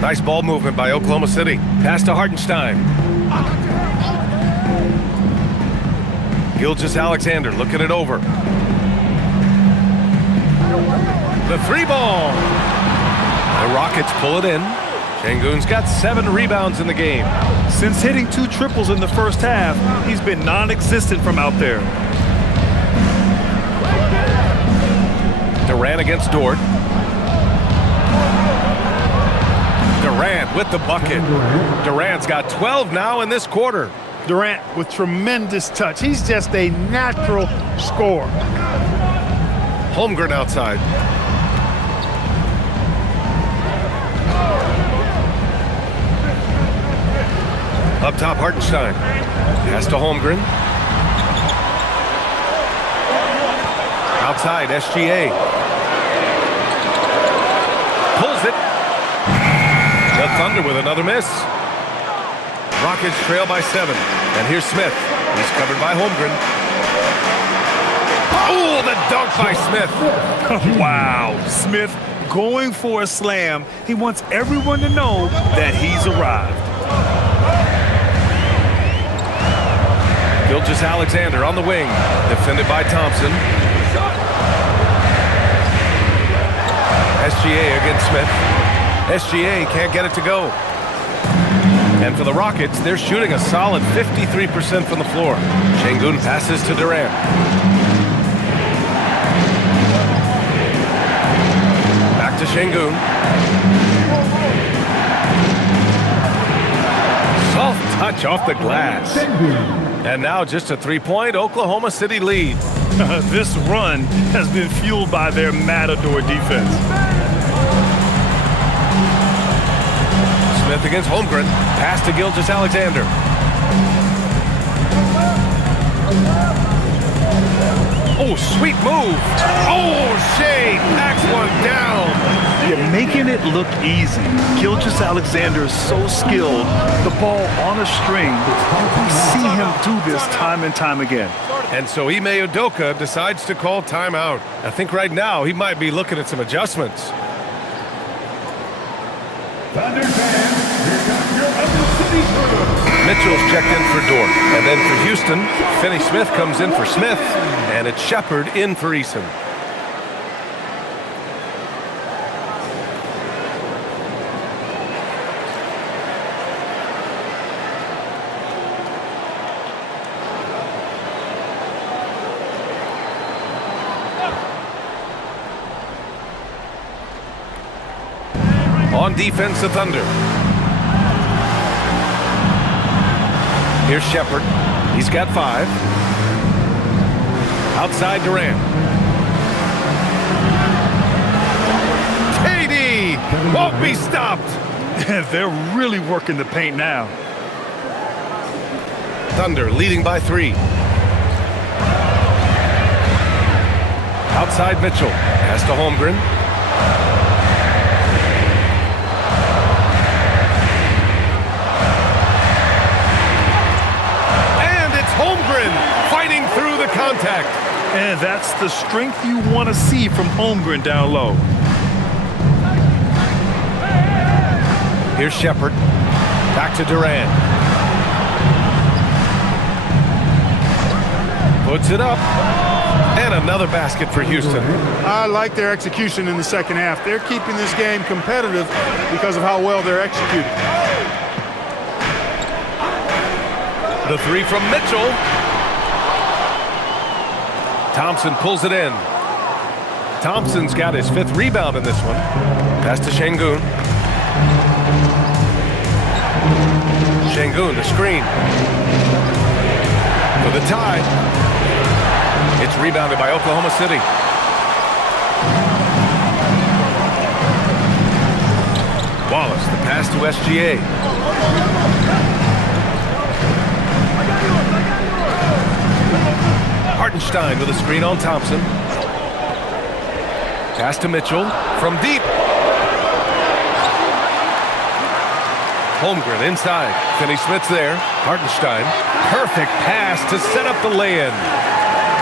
Nice ball movement by Oklahoma City. Pass to Hartenstein. Gilgeous-Alexander looking it over. The 3 ball. The Rockets pull it in. Şengün's got 7 rebounds in the game. Since hitting 2 triples in the first half, he's been non-existent from out there. Durant against Dort. Durant with the bucket. Durant's got 12 now in this quarter. Durant with tremendous touch. He's just a natural scorer. Holmgren outside. Up top, Hartenstein. Pass to Holmgren. Outside, SGA. Pulls it. The Thunder with another miss. Rockets trail by 7. And here's Smith. He's covered by Holmgren. Oh, the dunk by Smith. Wow. Smith going for a slam. He wants everyone to know that he's arrived. Gilgeous-Alexander on the wing. Defended by Thompson. SGA against Smith. SGA can't get it to go. And for the Rockets, they're shooting a solid 53% from the floor. Şengün passes to Durant. Back to Şengün. Soft touch off the glass. And now just a 3-point Oklahoma City lead. This run has been fueled by their Matador defense. Smith against Holmgren. Pass to Gilgeous-Alexander. Oh, sweet move. Oh, Shai backs one down. You're making it look easy. Gilgeous-Alexander is so skilled. The ball on a string. We see him do this time and time again. And so Ime Udoka decides to call timeout. I think right now he might be looking at some adjustments. Thunder fans, here comes your Oklahoma City crew. Mitchell Mitchell's checked in for Dort. And then for Houston, Finney-Smith comes in for Smith. And it's Shepard in for Eason. On defense, the Thunder. Here's Shepard. He's got 5. Outside Durant. KD won't be stopped. They're really working the paint now. Thunder leading by 3. Outside Mitchell. Pass to Holmgren. Fighting through the contact. And that's the strength you want to see from Holmgren down low. Here's Shepard. Back to Durant. Puts it up. And another basket for Houston. I like their execution in the second half. They're keeping this game competitive because of how well they're executing. The 3 from Mitchell. Thompson pulls it in. Thompson's got his 5th rebound in this one. Pass to Şengün. Şengün, the screen. For the tie. It's rebounded by Oklahoma City. Wallace, the pass to SGA. Hartenstein with a screen on Thompson. Pass to Mitchell from deep. Holmgren inside. Finney-Smith's there. Hartenstein. Perfect pass to set up the lay-in.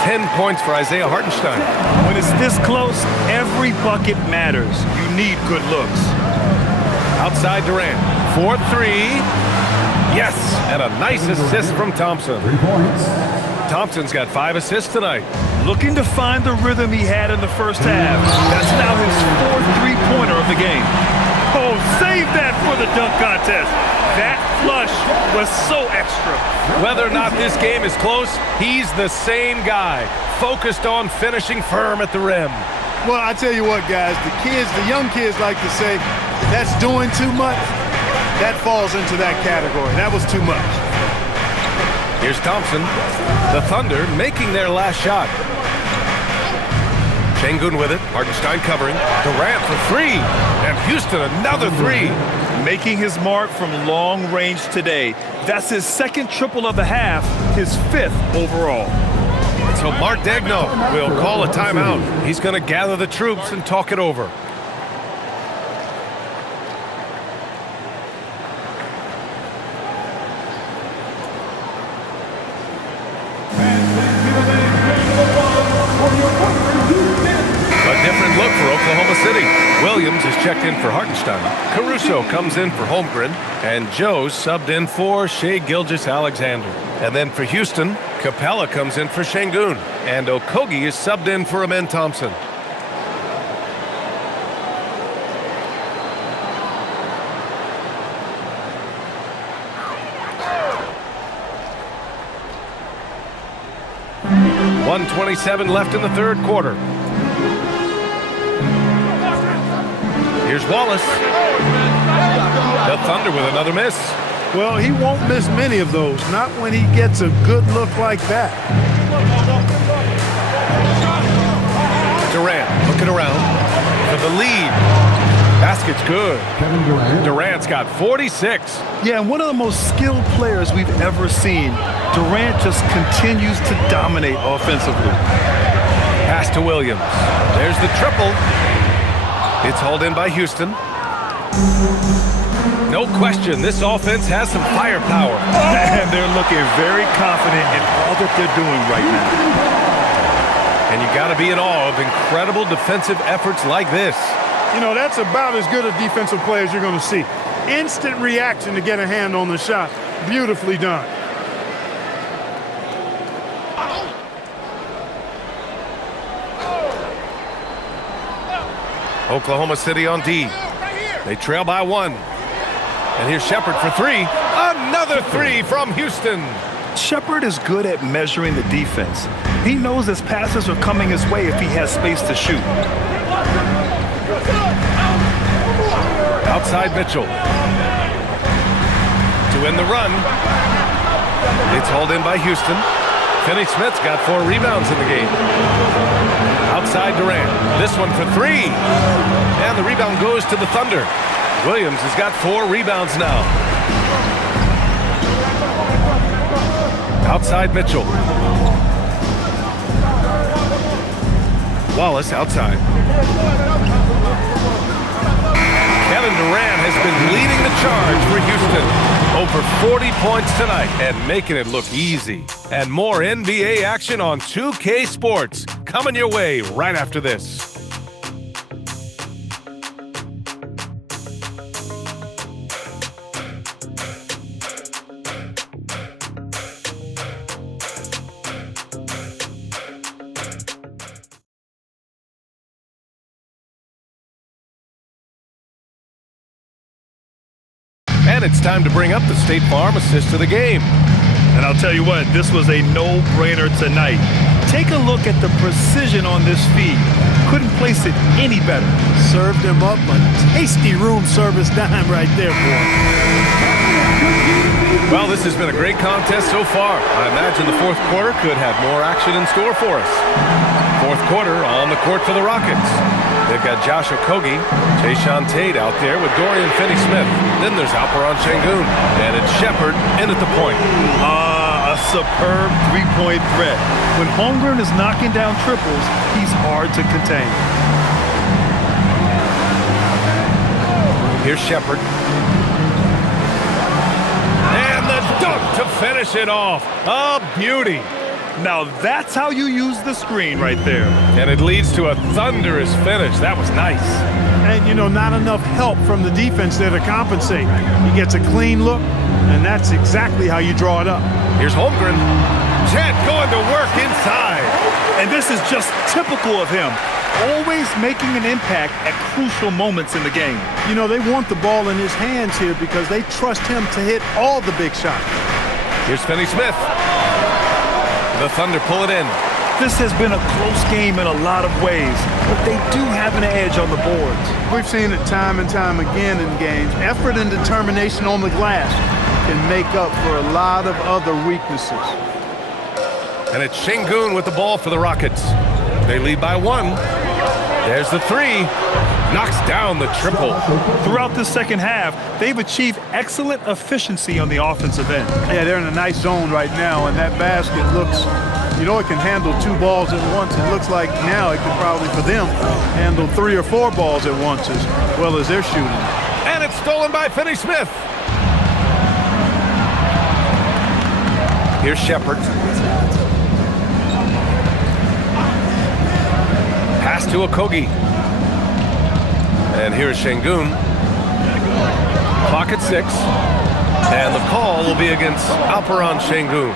10 points for Isaiah Hartenstein. When it's this close, every bucket matters. You need good looks. Outside Durant. 4-3. Yes, and a nice assist from Thompson. 3 points. Thompson's got 5 assists tonight. Looking to find the rhythm he had in the first half. That's now his 4th three-pointer of the game. Oh, save that for the dunk contest. That flush was so extra. Whether or not this game is close, he's the same guy, focused on finishing firm at the rim. Well, I tell you what, guys, the young kids like to say, that's doing too much. That falls into that category. That was too much. Here's Thompson. The Thunder making their last shot. Şengün with it. Hartenstein covering. Durant for 3. And Houston another 3. Making his mark from long range today. That's his 2nd triple of the half, his 5th overall. So Mark Daigneault will call a timeout. He's going to gather the troops and talk it over. Different look for Oklahoma City. Williams is checked in for Hartenstein. Caruso comes in for Holmgren. And Joe's subbed in for Shai Gilgeous-Alexander. And then for Houston, Capella comes in for Şengün. And Okogie is subbed in for Amen Thompson. .127 left in the 3rd quarter. Here's Wallace. The Thunder with another miss. Well, he won't miss many of those, not when he gets a good look like that. Durant looking around for the lead. Basket's good. Durant's got 46. Yeah, and one of the most skilled players we've ever seen. Durant just continues to dominate offensively. Pass to Williams. There's the triple. It's hauled in by Houston. No question, this offense has some firepower. And they're looking very confident in all that they're doing right now. And you got to be in awe of incredible defensive efforts like this. You know, that's about as good a defensive play as you're going to see. Instant reaction to get a hand on the shot. Beautifully done. Oklahoma City on D. They trail by 1. And here's Shepard for 3. Another 3 from Houston. Shepard is good at measuring the defense. He knows his passes are coming his way if he has space to shoot. Outside Mitchell. To win the run. It's hauled in by Houston. Finney Smith's got 4 rebounds in the game. Outside Durant. This one for 3. And the rebound goes to the Thunder. Williams has got 4 rebounds now. Outside Mitchell. Wallace outside. Kevin Durant has been leading the charge for Houston. Over 40 points tonight and making it look easy. And more NBA action on 2K Sports coming your way right after this. And it's time to bring up the State Farm assist of the game. And I'll tell you what, this was a no-brainer tonight. Take a look at the precision on this feed. Couldn't place it any better. Served him up a tasty room service dime right there, boy. Well, this has been a great contest so far. I imagine the fourth quarter could have more action in store for us. Fourth quarter on the court for the Rockets. They've got Josh Okogie, Tayshaun Tate out there with Dorian Finney-Smith. Then there's Alperon Sengun, and it's Shepard in at the point. A superb three-point threat. When Holmgren is knocking down triples, he's hard to contain. Here's Shepard. And the dunk to finish it off. A beauty. Now that's how you use the screen right there. And it leads to a thunderous finish. That was nice. And, you know, not enough help from the defense there to compensate. He gets a clean look, and that's exactly how you draw it up. Here's Holmgren. Chet going to work inside. And this is just typical of him. Always making an impact at crucial moments in the game. You know, they want the ball in his hands here because they trust him to hit all the big shots. Here's Finney-Smith. The Thunder pull it in. This has been a close game in a lot of ways, but they do have an edge on the boards. We've seen it time and time again in games. Effort and determination on the glass can make up for a lot of other weaknesses. And it's Sengun with the ball for the Rockets. They lead by 1. There's the 3. Knocks down the triple. Throughout the second half, they've achieved excellent efficiency on the offensive end. Yeah, they're in a nice zone right now, and that basket looks, you know, it can handle 2 balls at once. It looks like now it could probably, for them, handle 3 or 4 balls at once as well as they're shooting. And it's stolen by Finney-Smith. Here's Shepard. Pass to Okogie. And here's Sengun. Clock at 6. And the call will be against Alperon Sengun.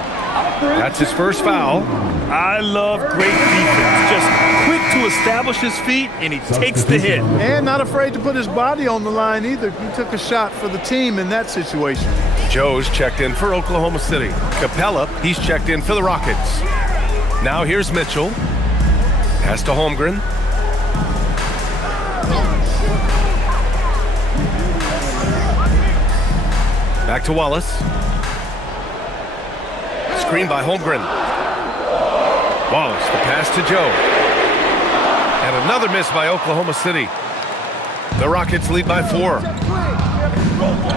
That's his first foul. I love great defense. Just quick to establish his feet, and he takes the hit. And not afraid to put his body on the line either. He took a shot for the team in that situation. Joe's checked in for Oklahoma City. Capella, he's checked in for the Rockets. Now here's Mitchell. Pass to Holmgren. Back to Wallace. Screen by Holmgren. Wallace, the pass to Joe. And another miss by Oklahoma City. The Rockets lead by 4.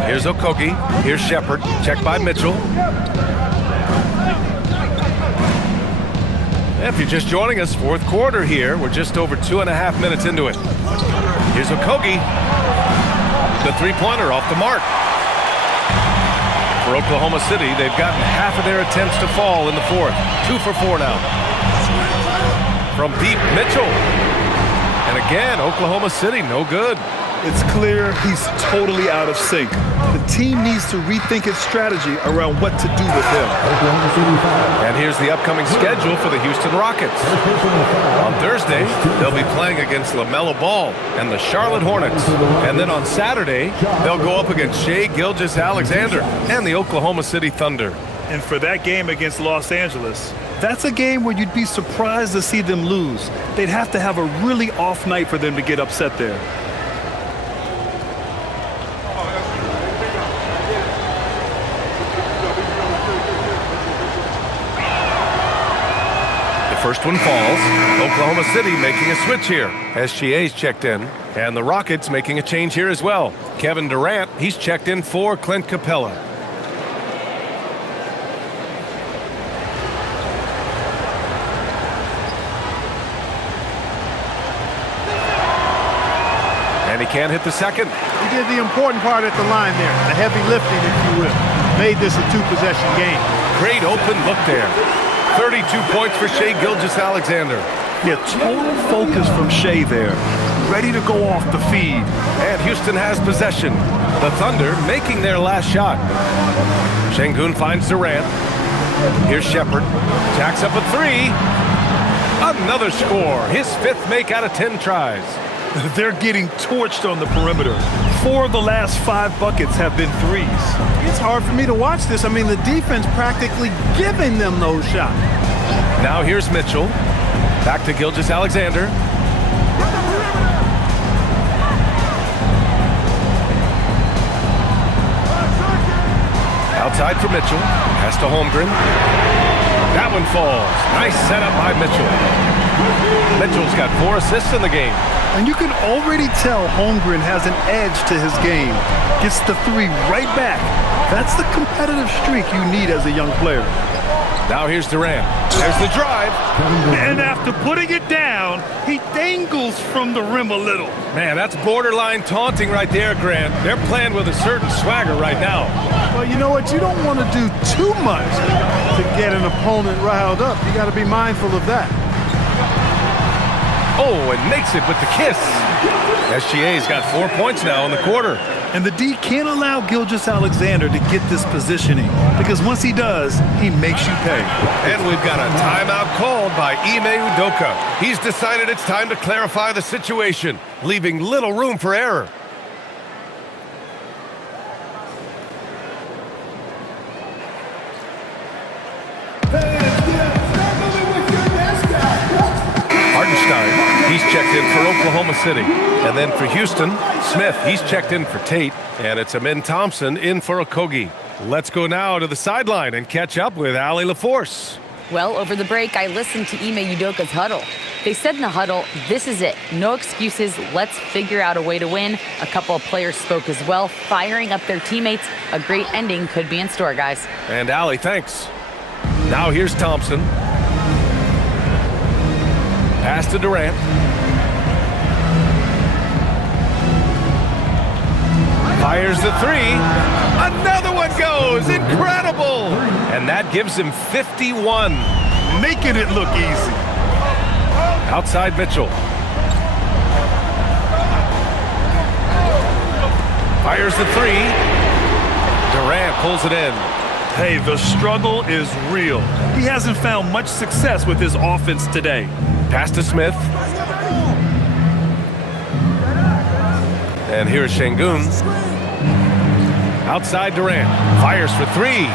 Here's Okogie. Here's Shepard. Checked by Mitchell. If you're just joining us, fourth quarter here. We're just over 2.5 minutes into it. Here's Okogie. The three-pointer off the mark. For Oklahoma City, they've gotten half of their attempts to fall in the fourth. 2 for 4 now. From deep, Mitchell. And again, Oklahoma City, no good. It's clear he's totally out of sync. The team needs to rethink its strategy around what to do with him. And here's the upcoming schedule for the Houston Rockets. On Thursday, they'll be playing against LaMelo Ball and the Charlotte Hornets. And then on Saturday, they'll go up against Shai Gilgeous-Alexander and the Oklahoma City Thunder. And for that game against Los Angeles, that's a game where you'd be surprised to see them lose. They'd have to have a really off night for them to get upset there. First one falls. Oklahoma City making a switch here. SGA's checked in. And the Rockets making a change here as well. Kevin Durant, he's checked in for Clint Capella. And he can't hit the second. He did the important part at the line there. The heavy lifting, if you will. Made this a two-possession game. Great open look there. 32 points for Shai Gilgeous-Alexander. Yeah, total focus from Shai there. Ready to go off the feed. And Houston has possession. The Thunder making their last shot. Şengün finds Durant. Here's Shepherd. Jacks up a three. Another score. His fifth make out of 10 tries. They're getting torched on the perimeter. 4 of the last 5 buckets have been threes. It's hard for me to watch this. I mean, the defense practically giving them those shots. Now here's Mitchell. Back to Gilgeous-Alexander. Outside for Mitchell. Pass to Holmgren. That one falls. Nice setup by Mitchell. Mitchell's got 4 assists in the game. And you can already tell Holmgren has an edge to his game. Gets the three right back. That's the competitive streak you need as a young player. Now here's Durant. There's the drive. And after putting it down, he dangles from the rim a little. Man, that's borderline taunting right there, Grant. They're playing with a certain swagger right now. Well, you know what? You don't want to do too much to get an opponent riled up. You got to be mindful of that. Oh, and makes it with the kiss. SGA's got 4 points now in the quarter. And the D can't allow Gilgeous-Alexander to get this positioning, because once he does, he makes you pay. And we've got a timeout called by Ime Udoka. He's decided it's time to clarify the situation, leaving little room for error. He's checked in for Oklahoma City. And then for Houston, Smith, he's checked in for Tate. And it's Amin Thompson in for Okogie. Let's go now to the sideline and catch up with Allie LaForce. Well, over the break, I listened to Ime Udoka's huddle. They said in the huddle, this is it. No excuses. Let's figure out a way to win. A couple of players spoke as well, firing up their teammates. A great ending could be in store, guys. And Allie, thanks. Now here's Thompson. Pass to Durant. Fires the three. Another one goes. Incredible. And that gives him 51. Making it look easy. Outside Mitchell. Fires the three. Durant pulls it in. Hey, the struggle is real. He hasn't found much success with his offense today. Pass to Smith. And here's Şengün. Outside Durant. Fires for three.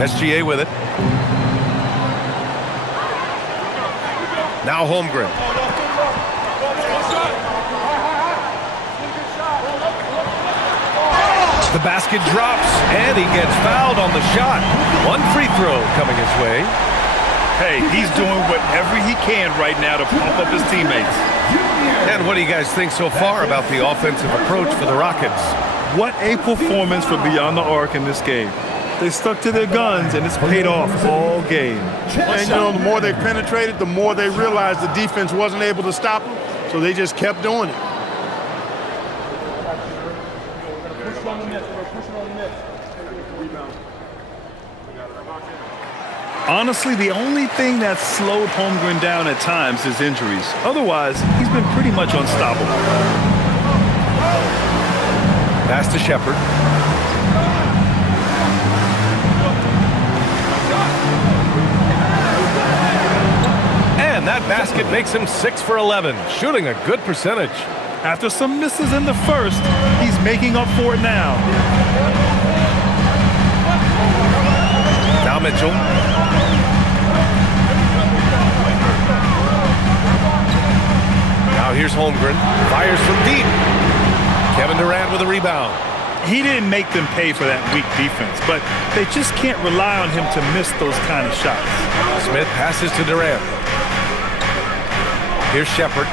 SGA with it. Now Holmgren. The basket drops, and he gets fouled on the shot. One free throw coming his way. Hey, he's doing whatever he can right now to pump up his teammates. And what do you guys think so far about the offensive approach for the Rockets? What a performance for Beyond the Arc in this game. They stuck to their guns, and it's paid off all game. And, you know, the more they penetrated, the more they realized the defense wasn't able to stop them, so they just kept doing it. Honestly, the only thing that slowed Holmgren down at times is injuries. Otherwise, he's been pretty much unstoppable. Pass to Shepard. And that basket makes him 6 for 11, shooting a good percentage. After some misses in the first, he's making up for it now. Now Mitchell. Now here's Holmgren. Fires from deep. Kevin Durant with a rebound. He didn't make them pay for that weak defense, but they just can't rely on him to miss those kind of shots. Smith passes to Durant. Here's Shepard.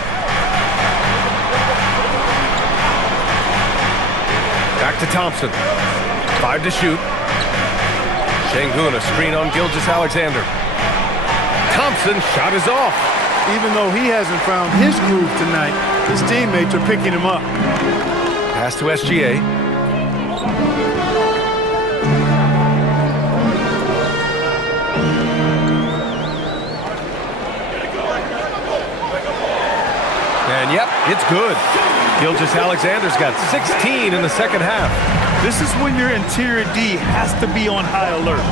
Back to Thompson. 5 to shoot. Şengün, a screen on Gilgeous-Alexander. Thompson shot is off. Even though he hasn't found his groove tonight, his teammates are picking him up. Pass to SGA. And yep, it's good. Gilgeous-Alexander's got 16 in the second half. This is when your interior D has to be on high alert.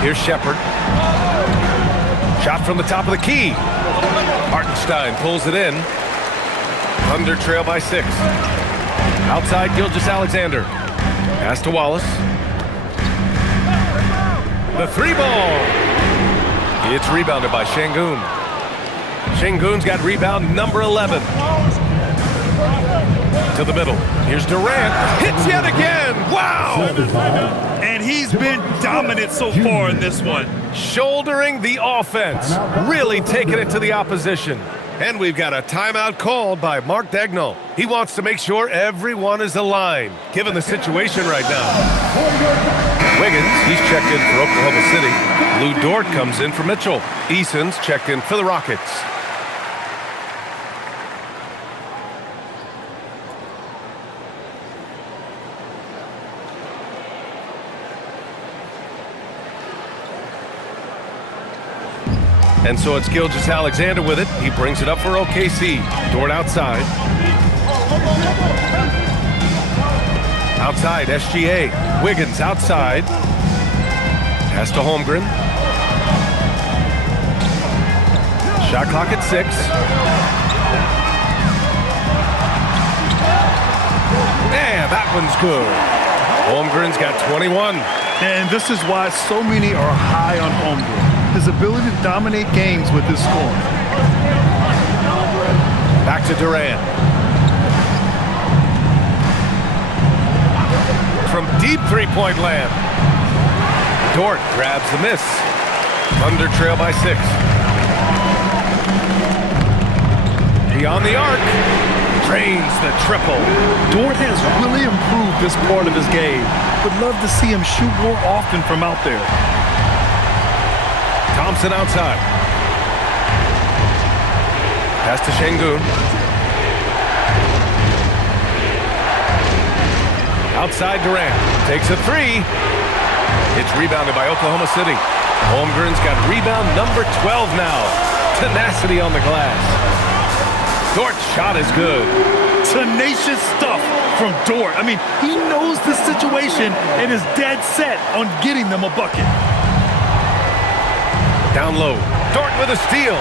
Here's Shepard. Shot from the top of the key. Hartenstein pulls it in. Thunder trail by 6. Outside Gilgeous-Alexander. Pass to Wallace. The 3-ball. It's rebounded by Şengün. Şengün's got rebound number 11. To the middle. Here's Durant. Hits yet again. Wow! And he's been dominant so far in this one. Shouldering the offense. Really taking it to the opposition. And we've got a timeout called by Mark Daigneault. He wants to make sure everyone is aligned, given the situation right now. Wiggins, he's checked in for Oklahoma City. Lou Dort comes in for Mitchell. Eason's checked in for the Rockets. And so it's Gilgeous-Alexander with it. He brings it up for OKC. Dort outside. Outside, SGA. Wiggins outside. Pass to Holmgren. Shot clock at 6. And that one's good. Holmgren's got 21. And this is why so many are high on Holmgren. His ability to dominate games with his scoring. Back to Durant. From deep three-point land. Dort grabs the miss. Thunder trail by 6. Beyond the arc. Drains the triple. Dort has really improved this part of his game. Would love to see him shoot more often from out there. Thompson outside. Pass to Şengün. Outside Durant. Takes a 3. It's rebounded by Oklahoma City. Holmgren's got rebound number 12 now. Tenacity on the glass. Dort's shot is good. Tenacious stuff from Dort. I mean, he knows the situation and is dead set on getting them a bucket. Down low. Dort with a steal.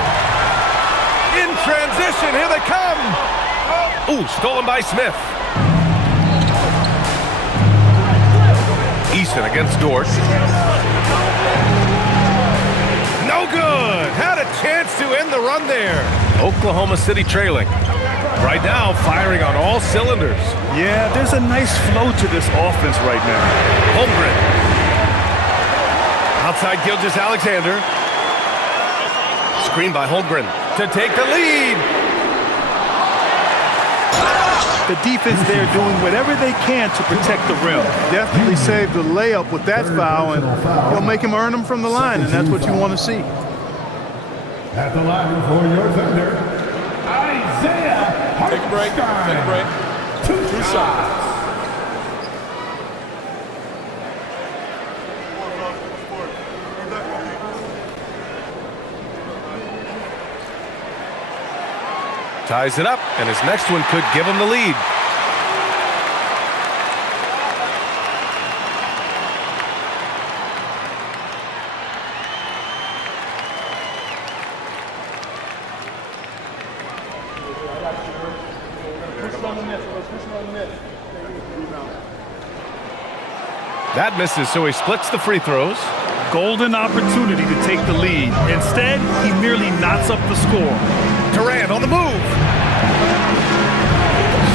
In transition. Here they come. Ooh, stolen by Smith. Eason against Dort. No good. Had a chance to end the run there. Oklahoma City trailing. Right now, firing on all cylinders. Yeah, there's a nice flow to this offense right now. Holmgren. Outside Gilgeous-Alexander. Screen by Holmgren to take the lead. The defense there doing whatever they can to protect the rim. Definitely saved the layup with that foul, and he'll make him earn them from the line, and that's what you want to see. At the line for your Thunder, Isaiah Hartenstein. Take a break. Take a break. 2 shots. ties it up, and his next one could give him the lead. That misses, so he splits the free throws. Golden opportunity to take the lead. Instead, he merely knots up the score. Durant on the move.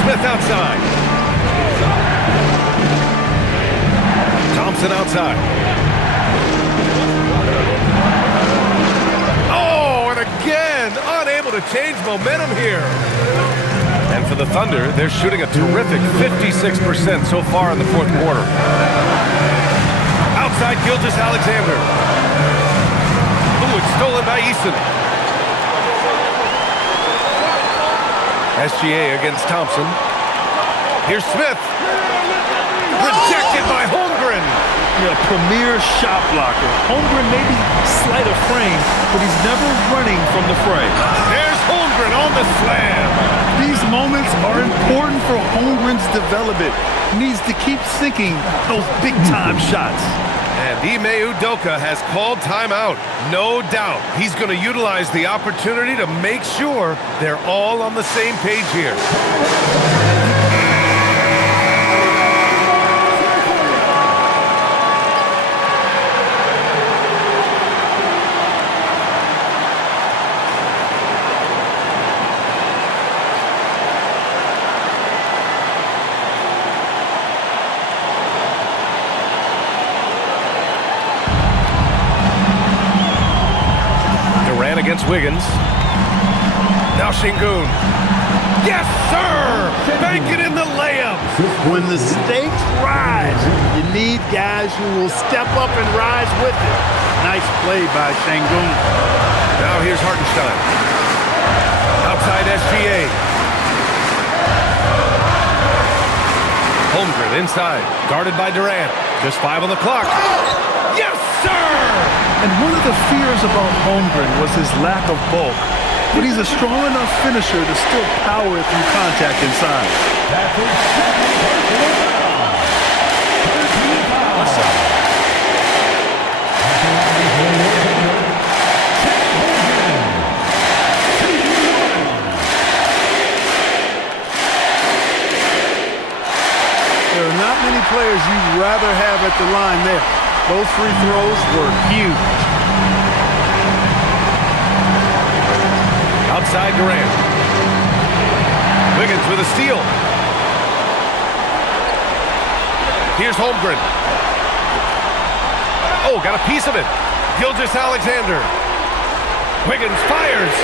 Smith outside. Thompson outside. Oh, and again, unable to change momentum here. And for the Thunder, they're shooting a terrific 56% so far in the fourth quarter. Outside Gilgeous-Alexander. Ooh, it's stolen by Eason. SGA against Thompson. Here's Smith. Rejected by Holmgren. Yeah, premier shot blocker. Holmgren may be slight of frame, but he's never running from the fray. There's Holmgren on the slam. These moments are important for Holmgren's development. He needs to keep sinking those big-time shots. And Ime Udoka has called timeout. No doubt he's going to utilize the opportunity to make sure they're all on the same page here. Against Wiggins. Now Şengün. Yes, sir! Bank it in the layup. When the stakes rise, you need guys who will step up and rise with it. Nice play by Şengün. Now here's Hartenstein. Outside SGA. Holmgren inside. Guarded by Durant. Just 5 on the clock. Yes, sir! And one of the fears about Holmgren was his lack of bulk. But he's a strong enough finisher to still power it through contact inside. There are not many players you'd rather have at the line there. Those free throws were huge. Outside Durant. Wiggins with a steal. Here's Holmgren. Oh, got a piece of it. Gilgeous-Alexander. Wiggins fires.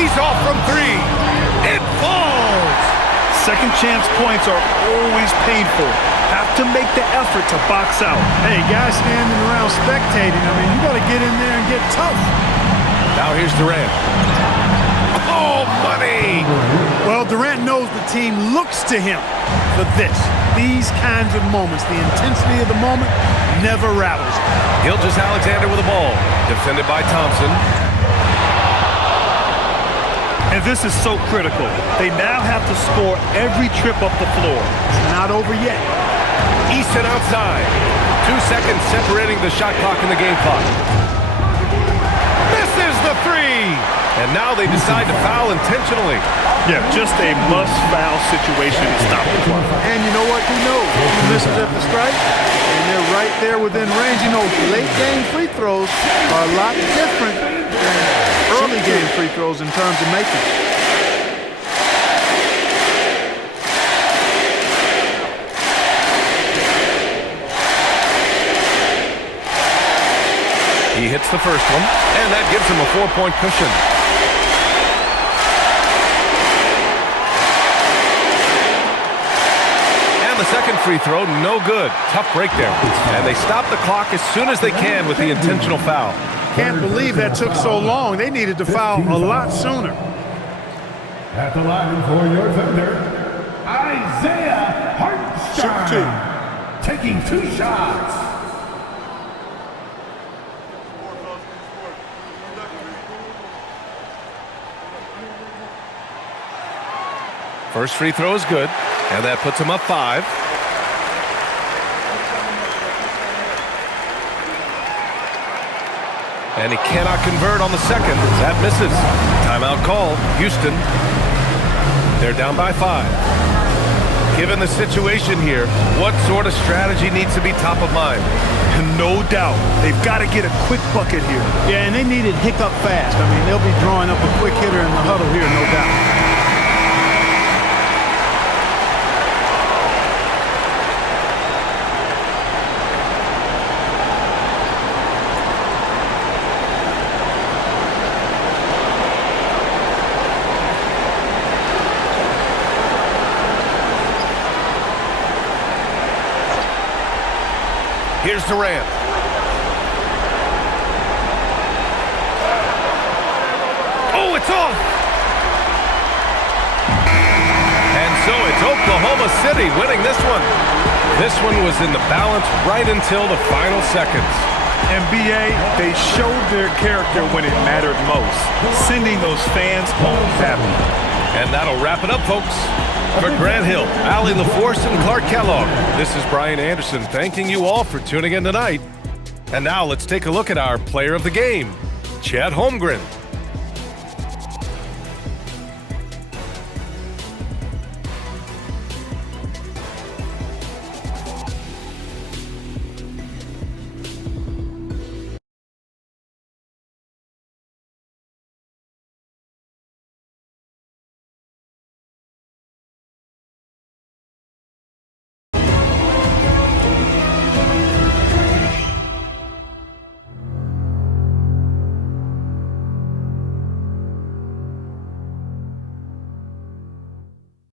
He's off from 3. It falls. Second chance points are always painful. Have to make the effort to box out. Hey, guys standing around spectating, I mean, you got to get in there and get tough. Now here's Durant. Oh, money! Well, Durant knows the team looks to him for this. These kinds of moments, the intensity of the moment never rattles. Gilgeous-Alexander with the ball. Defended by Thompson. And this is so critical. They now have to score every trip up the floor. It's not over yet. Easton outside. 2 seconds separating the shot clock and the game clock. Misses the 3! And now they decide to foul intentionally. Yeah, just a must-foul situation to stop the clock. And you know what? Who knows? He misses at the strike, and they're right there within range. You know, late-game free throws are a lot different than early-game free throws in terms of making. He hits the first one, and that gives him a 4-point cushion. And the second free throw, no good. Tough break there. And they stop the clock as soon as they can with the intentional foul. Can't believe that took so long. They needed to foul a lot sooner. At the line for your Thunder, Isaiah Hartenstein, taking 2 shots. First free throw is good, and that puts him up 5. And he cannot convert on the second. That misses. Timeout call. Houston. They're down by 5. Given the situation here, what sort of strategy needs to be top of mind? No doubt. They've got to get a quick bucket here. Yeah, and they need it hiccup fast. I mean, they'll be drawing up a quick hitter in the huddle here, no doubt. Here's Durant. Oh, it's off! And so it's Oklahoma City winning this one. This one was in the balance right until the final seconds. NBA, they showed their character when it mattered most, sending those fans home happy. And that'll wrap it up, folks. For Grant Hill, Allie LaForce, and Clark Kellogg, this is Brian Anderson thanking you all for tuning in tonight. And now let's take a look at our player of the game, Chet Holmgren.